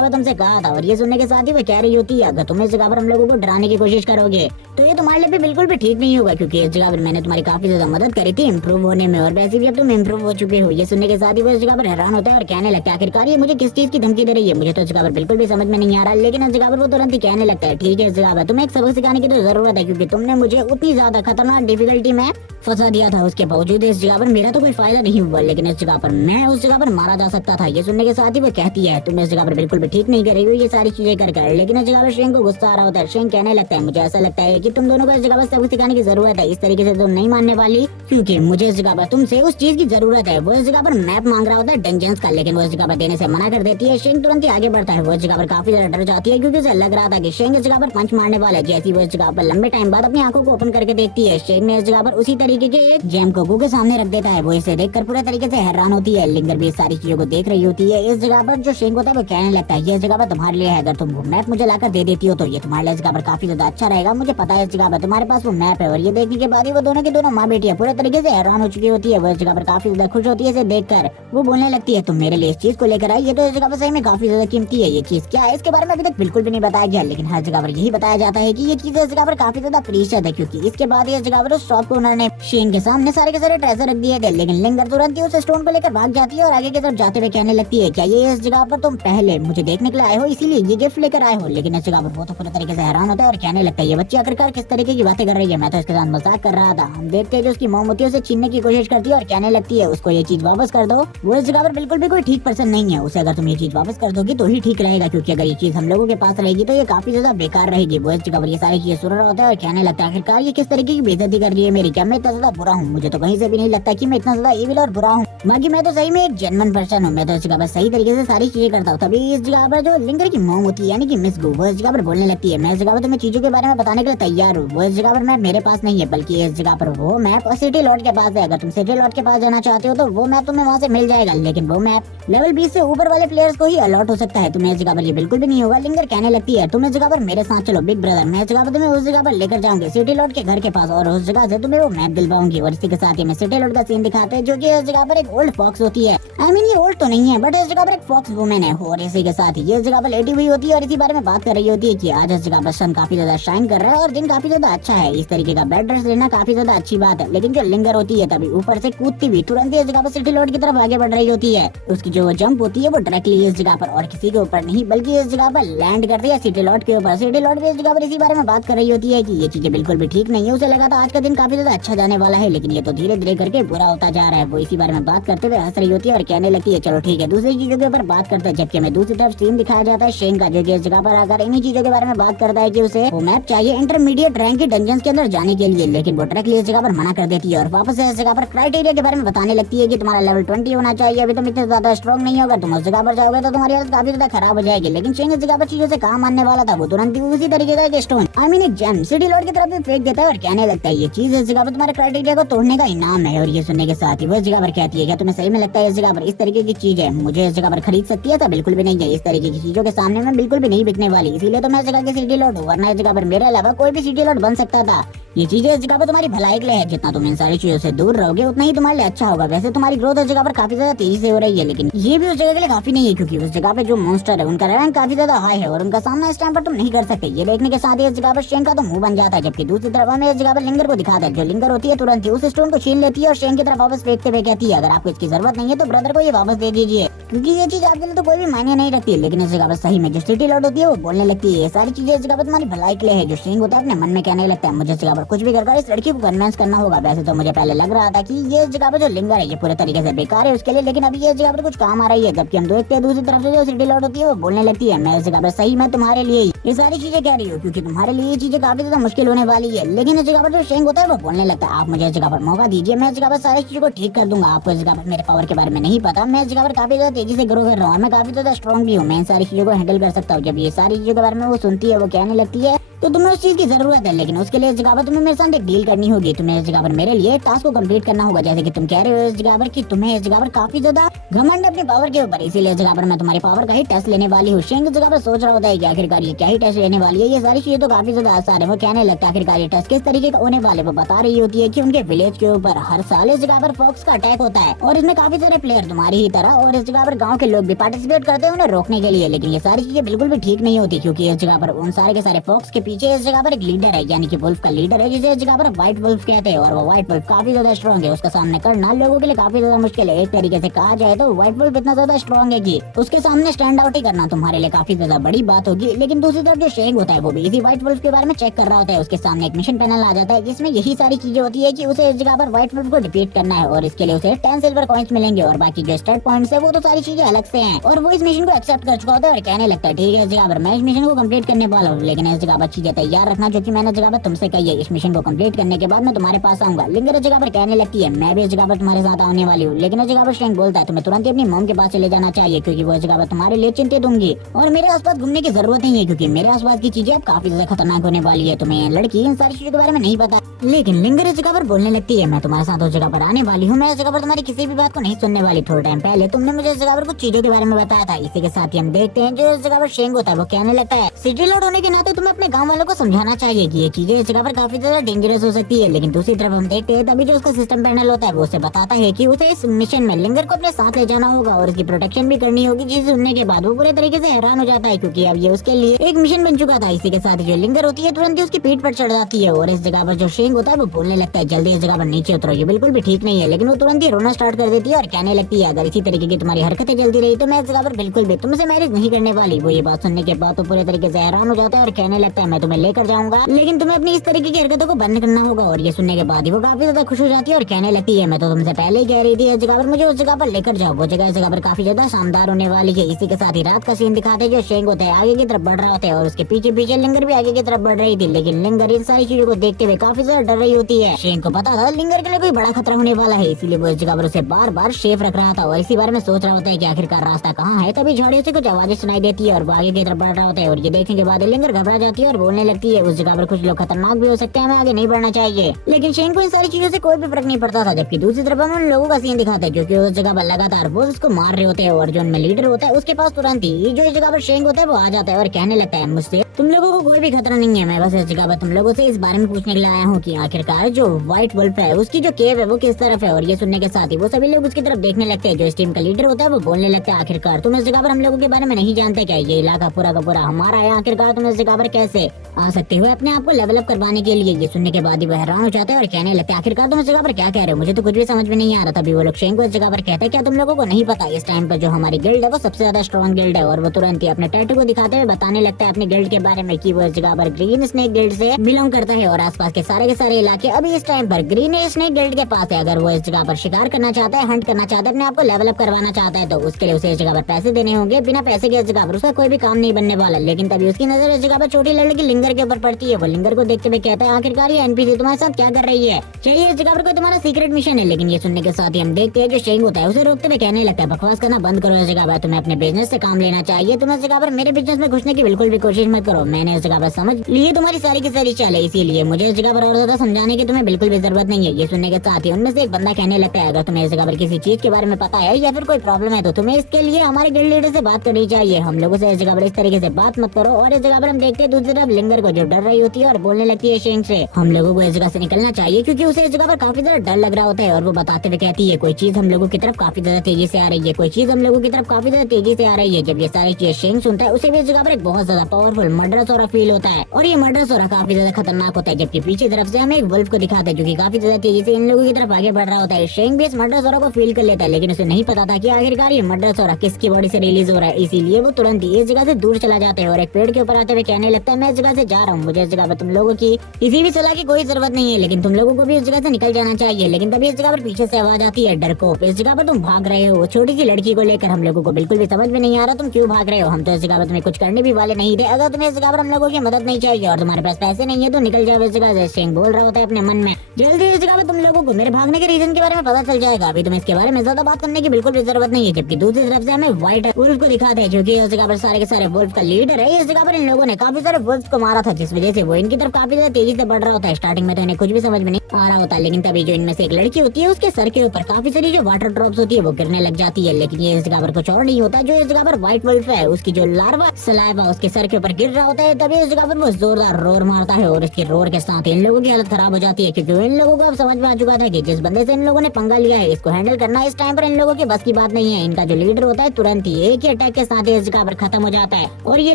पर तुमसे कहा था। और ये सुनने के साथ ही वो कह रही होती है अगर तुम इस जगह पर हम लोगों को डराने की कोशिश करोगे तो ये तुम्हारे लिए भी बिल्कुल भी ठीक नहीं होगा, क्योंकि इस जगह पर मैंने तुम्हारी काफी ज्यादा मदद करी थी इम्प्रूव होने में, और वैसे भी अब तुम इम्प्रूव हो चुके हो। ये सुनने के साथ ही वो इस जगह पर हैरान होता है और कहने लगता है आखिरकार ये मुझे किस चीज की धमकी दे रही है, मुझे तो इस जगह पर बिल्कुल भी समझ में नहीं आ रहा। लेकिन इस जगह पर वो तुरंत ही कहने लगता है ठीक है इस जगह पर तुम्हें एक सबक सिखाने की तो जरूरत है, क्योंकि तुमने मुझे उतनी ज्यादा खतरनाक डिफिकल्टी में फंसा दिया था, उसके बावजूद इस जगह पर मेरा तो कोई फायदा नहीं हुआ, लेकिन इस जगह पर मैं उस जगह पर मारा जा सकता था। ये सुनने के साथ ही वो कहती है तुम इस जगह पर बिल्कुल भी ठीक नहीं कर रही हो ये सारी चीजें कर। लेकिन इस जगह पर शेंग को गुस्सा आ रहा होता है। शेंग कहने लगता है मुझे ऐसा लगता है कि तुम दोनों को इस जगह पर सबक सिखाने की जरूरत है, इस तरीके से तुम नहीं मानने वाली, क्योंकि मुझे इस जगह पर तुमसे उस चीज की जरूरत है। वो इस जगह पर मैप मांग रहा होता है डंजन्स का, लेकिन वो इस जगह पर देने से मना कर देती है। शेंग तुरंत ही आगे बढ़ता है। वो इस जगह पर काफी ज्यादा डर जाती है क्योंकि उसे लग रहा था कि शेंग इस जगह पर पंच मारने वाला है। जैसी वो इस जगह पर लंबे टाइम बाद अपनी आंखों को ओपन करके देखती है, शेंग ने इस जगह पर उसी तरीके के एक जेम को के सामने रख देता है। वो इसे देखकर पूरे तरीके से हैरान होती है। लिंगर भी इस सारी चीजों को देख रही होती है। इस जगह पर जो शेंग होता है वो कहने लगता है ये इस जगह पर तुम्हारे लिए है, अगर तुम वो मैप मुझे लाकर दे देती हो तो ये तुम्हारे लिए इस जगह पर काफी ज्यादा अच्छा रहेगा। मुझे पता है इस जगह पर तुम्हारे पास वो मैप है। और ये देखने के बाद ही वो दोनों की दोनों माँ बेटियां पूरे तरीके से हैरान हो चुकी होती है। वो इस जगह पर काफी ज्यादा खुश होती है इसे देखकर। वो बोलने लगती है तुम मेरे लिए इस चीज को लेकर आई, ये तो इस जगह पर सही में काफी ज्यादा कीमती है। ये चीज क्या है इसके बारे में अभी तक बिल्कुल भी नहीं बताया गया, लेकिन हर जगह पर यही बताया जाता है कि ये चीज इस जगह पर काफी ज्यादा प्रीशियस है, क्योंकि इसके बाद इस जगह पर उस शॉप ओनर ने शेन के सामने सारे के सारे ट्रेजर रख दिए थे। लेकिन लिंगर तुरंत ही उस स्टोन को लेकर भाग जाती है और आगे की तरफ जाते हुए कहने लगती है क्या ये इस जगह पर तुम पहले मुझे देखने के लिए आए हो इसीलिए ये गिफ्ट लेकर आए हो। लेकिन इस जगह पर वो तो पूरे तरीके से हैरान होता है और कहने लगता है ये बच्ची आखिरकार किस तरीके की बातें कर रही है, मैं तो इसके साथ मजाक कर रहा था। हम देखते हैं जो उसकी मोम होती है उसे छीनने की कोशिश करती है और कहने लगती है उसको ये चीज वापस कर दो। वो इस जगह पर बिल्कुल भी कोई ठीक पर्सन नहीं है, उसे अगर तुम ये चीज वापस कर दोगी तो ही ठीक रहेगा, क्योंकि अगर ये चीज हम लोगों के पास रहेगी तो ये काफी ज्यादा बेकार रहेगी। वो इस जगह पर ये सारी चीजें सुन रहा होता है और कहने लगता है आखिरकार ये किस तरीके की बेइज्जती कर रही है मेरी, क्या मैं इतना ज्यादा बुरा हूँ? मुझे तो कहीं से भी नहीं लगता कि मैं इतना ज्यादा इविल और बुरा हूँ, बाकी मैं तो सही में एक जेन्युइन पर्सन हूँ। मैं तो इस जगह पर सही तरीके से सारी चीजें करता हूँ। तभी इस जगह पर जो लिंगर की मोम होती है यानी कि मिस गो वो इस जगह पर बोलने लगती है मैं इस जगह पर तुम्हें चीजों के बारे में बताने के लिए तैयार हूँ। वो इस जगह पर मैप मेरे पास नहीं है, बल्कि इस जगह पर वो मैप और सिटी लॉर्ड के पास है। अगर तुम सिटी लॉर्ड के पास जाना चाहते हो तो वो मैप तुम्हें वहाँ से मिल जाएगा, लेकिन वो मैप लेवल 20 से ऊपर वाले प्लेयर्स को ही अलॉट हो सकता है। तुम्हें इस जगह पर ये बिल्कुल भी नहीं होगा। लिंगर कहने लगती है तुम इस जगह पर मेरे साथ चलो बिग ब्रदर, मैं इस जगह पर तुम्हें उस जगह पर लेकर जाऊंगी सिटी लॉर्ड के घर के पास, और उस जगह से तुम्हें वो मैप दिलवाऊंगी। और इसी के साथ ही मैं सिटी लॉर्ड का सीन दिखाते हैं जो कि इस जगह पर एक ओल्ड फॉक्स होती है। आई मीन ये ओल्ड तो नहीं है बट इस जगह पर एक फॉक्स वुमेन है, और इसी के साथ ही ये इस जगह पर लेटी हुई होती है और इसी बारे में बात कर रही होती है कि आज इस जगह पर सन काफी ज्यादा शाइन कर रहा है और दिन काफी ज्यादा अच्छा है। इस तरीके का बेड रेस्ट लेना काफी ज्यादा अच्छी बात है। लेकिन जो लिंगर होती है तभी ऊपर से कूदती हुई तुरंत इस जगह पर सिटी लॉर्ड की तरफ आगे बढ़ रही होती है। उसकी जो जंप होती है वो डायरेक्टली इस जगह पर और किसी के ऊपर नहीं बल्कि इस जगह पर लैंड करती है सिटी लॉर्ड के ऊपर। सिटी लॉर्ड भी इस जगह पर इसी बारे में बात कर रही होती है कि ये चीजें बिल्कुल भी ठीक नहीं है। उसे लगा था आज का दिन काफी ज्यादा अच्छा जाने वाला है, लेकिन ये तो धीरे धीरे करके बुरा होता जा रहा है। वो इसी बारे में बात करते हुए हंस रही होती है और कहने लगती है चलो ठीक है दूसरी चीजों के ऊपर बात करते हैं। जबकि हमें दूसरी तरफ सीन दिखाया जाता है शेन का, जो कि इस जगह पर आकर इन्हीं चीजों के बारे में बात करता है कि उसे वो मैप चाहिए इंटरमीडिएट रैंक के डंजन्स के अंदर जाने के लिए, लेकिन वो डायरेक्टली इस जगह पर मना कर देती है और वापस से इस जगह पर क्राइटेरिया के बारे में बताने लगती है कि तुम्हारा लेवल 20 होना चाहिए, अभी तुम इतने ज्यादा स्ट्रॉन्ग नहीं होगा, तुम उस जगह पर जाओगे तो तुम्हारी हालत काफी ज्यादा खराब हो जाएगी। लेकिन शेन इस जगह पर चीजों से कहाँ मानने वाला था, वो तुरंत ही उसी तरीके का एक स्टोन आई मीन एक जेम सिटी लॉर्ड की तरफ भी फेंक देता है और कहने लगता है ये चीज इस जगह पर तुम्हारे क्राइटेरिया को तोड़ने का इनाम है। और ये सुनने के साथ ही वो इस जगह पर कहती है क्या तुम्हें सही में लगता है इस जगह पर इस तरीके की चीज है मुझे इस जगह पर खरीद सकती है? तो बिल्कुल भी नहीं है, इस तरीके की चीजों के सामने में बिल्कुल भी नहीं बिकने वाली, इसीलिए तो मैं इस जगह की सिटी लॉर्ड हूँ, वरना इस जगह पर मेरे अलावा कोई भी सिटी लॉर्ड बन सकता था। ये चीजें इस जगह पर तुम्हारी भलाई के लिए है, जितना तुम इन सारी चीजों से दूर रहोगे उतना ही तुम्हारे लिए अच्छा होगा। वैसे तुम्हारी ग्रोथ उस जगह पर काफी ज्यादा तेजी से हो रही है, लेकिन ये भी उस जगह के लिए काफी नहीं है, क्योंकि उस जगह पे जो मॉन्स्टर है उनका रैंक काफी ज्यादा हाई है और उनका सामना इस टाइम पर तुम नहीं कर सकते। ये देखने के साथ ही इस जगह पर शेन का तो मुंह बन जाता है, जबकि दूसरी तरफ हमें इस जगह पर लिंगर को दिखाता है। जो लिंगर होती है तुरंत ही उस स्टोन को छीन लेती है और शेन की तरफ वापस फेंकते हुए कहती है अगर आपको इसकी जरूरत नहीं है तो ब्रदर को ये वापस दे दीजिए, क्योंकि ये चीज आपके लिए तो कोई भी मायने नहीं रखती। लेकिन इस जगह पर सही में जो सिटी लॉर्ड होती है वो बोलने लगती है ये सारी चीजें इस जगह पर तुम्हारी भलाई के लिए है। जो शेन होता है अपने मन में कहने लगता है मुझे इस जगह पर कुछ भी कर इस लड़की को कन्विंस करना होगा। वैसे तो मुझे पहले लग रहा था कि ये इस जगह पर जो लिंगर है ये पूरे तरीके से बेकार है उसके लिए, लेकिन अभी ये इस जगह पर कुछ काम आ रही है। जबकि हम देखते हैं दूसरी तरफ से जो सिटी लॉर्ड होती है वो बोलने लगती है, मैं इस जगह पर सही मैं तुम्हारे लिए ये सारी चीजें कह रही हूँ क्योंकि तुम्हारे लिए ये चीजें काफी ज्यादा मुश्किल होने वाली है। लेकिन इस जगह पर जो शेंग होता है वो बोलने लगता है, आप मुझे इस जगह पर मौका दीजिए, मैं इस जगह पर सारी चीजों को ठीक कर दूंगा। आपको इस जगह पर मेरे पावर के बारे में नहीं पता, मैं इस जगह पर काफी ज्यादा तेजी से ग्रो कर रहा हूँ, मैं काफी ज्यादा स्ट्रॉन्ग भी हूँ, मैं इन सारी चीजों को हैंडल कर सकता हूँ। जब ये सारी चीजों के बारे में वो सुनती है वो कहने लगती है, तो तुम्हें उस चीज की जरूरत है, लेकिन उसके लिए इस जगह पर तुम्हें मेरे साथ एक डील करनी होगी। तुम्हें इस जगह पर मेरे लिए टास्क को कंप्लीट करना होगा। जैसे कि तुम कह रहे हो इस जगह पर कि तुम्हें इस जगह पर काफी ज्यादा घमंड है अपनी पावर के ऊपर, इसीलिए इस जगह पर मैं तुम्हारी पावर का ही टेस्ट लेने वाली हूँ। शेंग इस जगह पर सोच रहा होता है कि आखिरकार ये क्या ही टेस्ट लेने वाली है, ये सारी चीजें तो काफी ज्यादा आसान है। वो कहने लगता है आखिरकार ये टेस्ट किस तरीके का होने वाले। वो बता रही होती है कि उनके विलेज के ऊपर हर साल इस जगह पर फॉक्स का अटैक होता है और इसमें काफी सारे प्लेयर तुम्हारी ही तरह और इस जगह पर गाँव के लोग भी पार्टिसिपेट करते हैं उन्हें रोकने के लिए। लेकिन ये सारी चीजें बिल्कुल भी ठीक नहीं होती क्योंकि इस जगह पर उन सारे के सारे फॉक्स के पीछे इस जगह पर एक लीडर है, यानी कि वुल्फ का लीडर है जिसे इस जगह पर व्हाइट वुल्फ कहते हैं। और वो व्हाइट वुल्फ काफी ज्यादा स्ट्रॉन्ग है, उसका सामना करना लोगों के लिए काफी ज्यादा मुश्किल है। एक तरीके से कहा जाए तो व्हाइट वुल्फ इतना ज्यादा स्ट्रॉन्ग है कि उसके सामने स्टैंड आउट ही करना तुम्हारे लिए काफी ज्यादा बड़ी बात होगी। लेकिन दूसरी तरफ जो शेंग होता है वो भी इसी व्हाइट वुल्फ के बारे में चेक कर रहा होता है। उसके सामने एक मिशन पैनल आ जाता है जिसमें यही सारी चीजें होती है कि उसे इस जगह पर व्हाइट वुल्फ को डिफीट करना है और इसके लिए उसे 10 सिल्वर कॉइंस मिलेंगे और बाकी जो स्टार्ट पॉइंट्स है वो तो सारी चीजें अलग से हैं। और वो इस मिशन को एक्सेप्ट कर चुका होता है और कहने लगता है ठीक है इस जगह पर मैं इस मिशन को कंप्लीट करने वाला हूँ, लेकिन इस जगह पर चीजें तैयार रखना जो कि मैंने जगह पर तुमसे कही है। इस मिशन को कंप्लीट करने के बाद मैं तुम्हारे पास आऊंगा। लिंगर इस जगह पर कहने लगती है मैं भी इस जगह पर तुम्हारे साथ आने वाली हूँ, लेकिन इस जगह पर शेंग बोलता है तुम्हें तुरंत ही अपनी मॉम के पास चले जाना चाहिए क्योंकि वो इस जगह पर तुम्हारे लिए चिंतित होंगी और मेरे आसपास घूमने की जरूरत नहीं है क्योंकि मेरे आसपास की चीजें अब काफी ज्यादा खतरनाक होने वाली है। तुम्हें लड़की इन सारी चीजों के बारे में नहीं पता। लेकिन लिंगर इस जगह पर बोलने लगती है मैं तुम्हारे साथ उस जगह पर आने वाली हूँ, मैं इस जगह पर तुम्हारी किसी भी बात को नहीं सुनने वाली। थोड़ा टाइम पहले तुमने मुझे इस जगह पर कुछ चीजों के बारे में बताया था। इसी के साथ ही हम देखते हैं जो इस जगह पर शेंग होता है वो कहने लगता है सिटी लॉर्ड होने के नाते तुम्हें अपने गाँव वालों को समझाना चाहिए कि ये चीजें इस जगह पर काफी ज्यादा डेंजरस हो सकती है। लेकिन दूसरी तरफ हम देखते हैं तभी जो उसका सिस्टम पैनल होता है वो उसे बताता है कि उसे इस मिशन में लिंगर को अपने साथ ले जाना होगा और इसकी प्रोटेक्शन भी करनी होगी। जिसे सुनने के बाद वो पूरे तरीके से हैरान हो जाता है क्योंकि अब ये उसके लिए एक मिशन बन चुका था। इसी के साथ जो लिंगर होती है तुरंत ही उसकी पीठ पर चढ़ जाती है और इस जगह पर जो शेंग होता है वो बोलने लगता है जल्दी इस जगह पर नीचे उतरो, ये बिल्कुल भी ठीक नहीं है। लेकिन वो तुरंत ही रोना स्टार्ट कर देती है और कहने लगती है अगर इसी तरीके की तुम्हारी हरकतें चलती रही तो मैं इस जगह पर बिल्कुल भी तुमसे मैरिज नहीं करने वाली। वो ये बात सुनने के बाद तो पूरे तरीके से हैरान हो जाता है और कहने लगता है मैं तुम्हें लेकर जाऊंगा, लेकिन तुम्हें अपनी इस तरीके की हरकतों को बंद करना होगा। और ये सुनने के बाद ही वो काफी ज्यादा खुश हो जाती है और कहने लगती है मैं तो तुमसे पहले ही कह रही थी इस जगह पर मुझे उस जगह पर लेकर जाओ, वो जगह इस जगह पर काफी ज्यादा शानदार होने वाली है। इसी के साथ ही रात का सीन दिखाते हैं जो शेंग होता है आगे की तरफ बढ़ रहा होता है और उसके पीछे पीछे लिंगर भी आगे की तरफ बढ़ रही थी। लेकिन लिंगर इन सारी चीजों को देखते हुए काफी ज्यादा डर रही होती है। शेंग को पता था लिंगर के लिए कोई बड़ा खतरा होने वाला है, इसीलिए वो इस जगह पर उसे बार बार सेफ रख रहा था और इसी बारे में सोच रहा होता है कि आखिरकार रास्ता कहाँ है। तभी झाड़ियों से कुछ आवाजें सुनाई देती है और वो आगे की तरफ बढ़ रहा होता है और ये देखने के बाद लिंगर घबरा जाती है और बोलने लगती है उस जगह पर कुछ लोग खतरनाक भी हो सकते हैं, हमें आगे नहीं बढ़ना चाहिए। लेकिन शेंग को इन सारी चीजों से कोई भी फर्क नहीं पड़ता था। जबकि दूसरी तरफ हम उन लोगों का सीन दिखाते हैं क्योंकि उस जगह पर लगातार वो उसको मार रहे होते हैं और जो उनमें लीडर होता है उसके पास तुरंत ही जो इस जगह पर शेंग होता है वो आ जाता है और कहने लगता है मुझसे तुम लोगों को कोई भी खतरा नहीं है, मैं बस इस जगह पर तुम लोगों से इस बारे में पूछने के लिए आया हूँ कि आखिरकार जो व्हाइट वुल्फ है उसकी जो केव है वो किस तरफ है। और ये सुनने के साथ ही वो सभी लोग उसकी तरफ देखने लगते हैं। जो इस टीम का लीडर होता है वो बोलने लगता है आखिरकार तुम इस जगह पर हम लोगों के बारे में नहीं जानते क्या, ये इलाका पूरा का पूरा हमारा है, आखिरकार तुम इस जगह पर कैसे आ सकते हो अपने आप को लेवल अप करवाने के लिए। ये सुनने के बाद ही वो हैरान हो जाता है और कहने लगता है आखिरकार तुम इस जगह पर क्या कह रहे हो, मुझे तो कुछ भी समझ में नहीं आ रहा। तभी वो लोग शेंग को इस जगह पर कहते हैं क्या तुम लोगों को नहीं पता इस टाइम पर जो हमारी गिल्ड है वो सबसे ज्यादा स्ट्रॉन्ग गिल्ड है। और वो तुरंत ही अपने टैटू को दिखाते हुए बताने लगता है अपने गिल्ड के बारे में कि वो इस जगह पर ग्रीन स्नेक गिल्ड से बिलोंग करता है और आसपास के सारे इलाके अभी इस टाइम पर ग्रीन स्नेक गिल्ड के पास है। अगर वो इस जगह पर शिकार करना चाहता है, हंट करना चाहता है, अपने आप को लेवल अप करवाना चाहता है तो उसके लिए उसे इस जगह पर पैसे देने होंगे। बिना पैसे के इस जगह पर उसका कोई भी काम नहीं बनने वाला। लेकिन तभी उसकी नजर इस जगह पर छोटी लड़की लिंगर के ऊपर पड़ती है। वो लिंगर को देखते हुए कहता है आखिरकार ये एनपीसी तुम्हारे साथ क्या कर रही है, चाहिए इस जगह पर कोई तुम्हारा सीक्रेट मिशन है। लेकिन ये सुनने के साथ ही हम देखते हैं जो शेंग होता है उसे रोकते हुए कहने लगता है बकवास करना बंद करो, इस जगह पर तुम्हें अपने बिजनेस से काम लेना चाहिए, तुम इस जगह पर मेरे बिजनेस में घुसने की बिल्कुल भी कोशिश मत करो। मैंने इस जगह पर समझ लिए तुम्हारी सारी की सारी चाल है, इसीलिए मुझे इस जगह पर और ज्यादा समझाने की तुम्हें बिल्कुल भी जरूरत नहीं है। ये सुनने के साथ ही उनमें से एक बंदा कहने लगता है अगर तुम्हें इस जगह पर किसी चीज के बारे में पता है या फिर कोई प्रॉब्लम है तो तुम्हें इसके लिए हमारे गिल्ड लीडर से बात करनी चाहिए, हम लोगों से इस जगह पर इस तरीके से बात मत करो। और इस जगह पर हम देखते हैं दूसरी तरफ लिंगर को जो डर रही होती है और बोलने लगती है शेंग से हम लोगों को इस जगह से निकलना चाहिए क्योंकि उसे इस जगह पर काफी ज्यादा डर लग रहा होता है। और वो बताते हुए कहती है कोई चीज हम लोगों की तरफ काफी ज्यादा तेजी से आ रही है, कोई चीज हम लोगों की तरफ काफी ज्यादा तेजी से आ रही है। जब ये सारी चीज शेंग सुनता है उसे भी इस जगह पर एक बहुत ज्यादा पावरफुल मर्डर सोरा फील होता है और ये मर्डर सोरा काफी ज्यादा खतरनाक होता है। जबकि पीछे तरफ से हमें एक वुल्फ को दिखाते हैं जो कि काफी ज्यादा तेजी से इन लोगों की तरफ आगे बढ़ रहा होता है। शेंग भी इस मर्डर सोरा को फील कर लेता है लेकिन उसे नहीं पता था कि आखिरकार ये मर्डर सोरा किसकी बॉडी से रिलीज हो रहा है, इसीलिए वो तुरंत ही इस जगह से दूर चला जाता है और एक पेड़ के ऊपर आते हुए कहने लगता है मैं इस जगह से जा रहा हूँ, मुझे इस जगह पर तुम लोगों की किसी भी सलाह की कोई जरूरत नहीं है, लेकिन तुम लोगों को भी इस जगह से निकल जाना चाहिए। लेकिन तभी इस जगह पर पीछे से आवाज आती है, डरपोक इस जगह पर तुम भाग रहे हो छोटी सी लड़की को लेकर, हम लोगों को बिल्कुल भी समझ में नहीं आ रहा तुम क्यों भाग रहे हो, हम तो इस जगह पर तुम्हें कुछ करने भी वाले नहीं थे, अगर तुम्हें इस जगह पर हम लोगों की मदद नहीं चाहिए और तुम्हारे पास पैसे नहीं है तो निकल जाओ इस जगह से। शेंग बोल रहा होता है अपने मन में, जल्दी इस जगह पर तुम लोगों को मेरे भागने के रीजन के बारे में पता चल जाएगा, अभी तुम्हें इसके बारे में ज्यादा बात करने की बिल्कुल भी जरूरत नहीं है। जबकि दूसरी तरफ से हमें व्हाइट वुल्फ को दिखाते हैं जो कि इस जगह पर सारे के सारे वुल्फ का लीडर है। इस जगह पर इन लोगों ने काफी सारे वुल्फ को मारा था जिस वजह से वो इनकी तरफ काफी ज्यादा तेजी से बढ़ रहा होता है। स्टार्टिंग में तो इन्हें कुछ भी समझ में नहीं आ रहा होता, लेकिन तभी जो इनमें से एक लड़की होती है उसके सर के ऊपर काफी सारी जो वाटर ड्रॉप्स होती है वो गिरने लग जाती है। लेकिन ये इस जगह पर कुछ और नहीं होता, जो इस जगह पर व्हाइट वुल्फ है उसकी जो लार्वा सलाइवा उसके सर के ऊपर गिर रहा होता है। तभी इस जगह पर वो जोरदार रोर मारता है और इसके रोर के साथ इन लोगों की हालत खराब हो जाती है, क्योंकि इन लोगों को अब समझ में आ चुका था कि जिस बंदे से इन लोगों ने पंगा लिया है इसको हैंडल करना इस टाइम पर इन लोगों की बस की बात नहीं है। इनका जो लीडर होता है तुरंत ही एक ही अटैक के साथ इस जगह पर खत्म हो जाता है और ये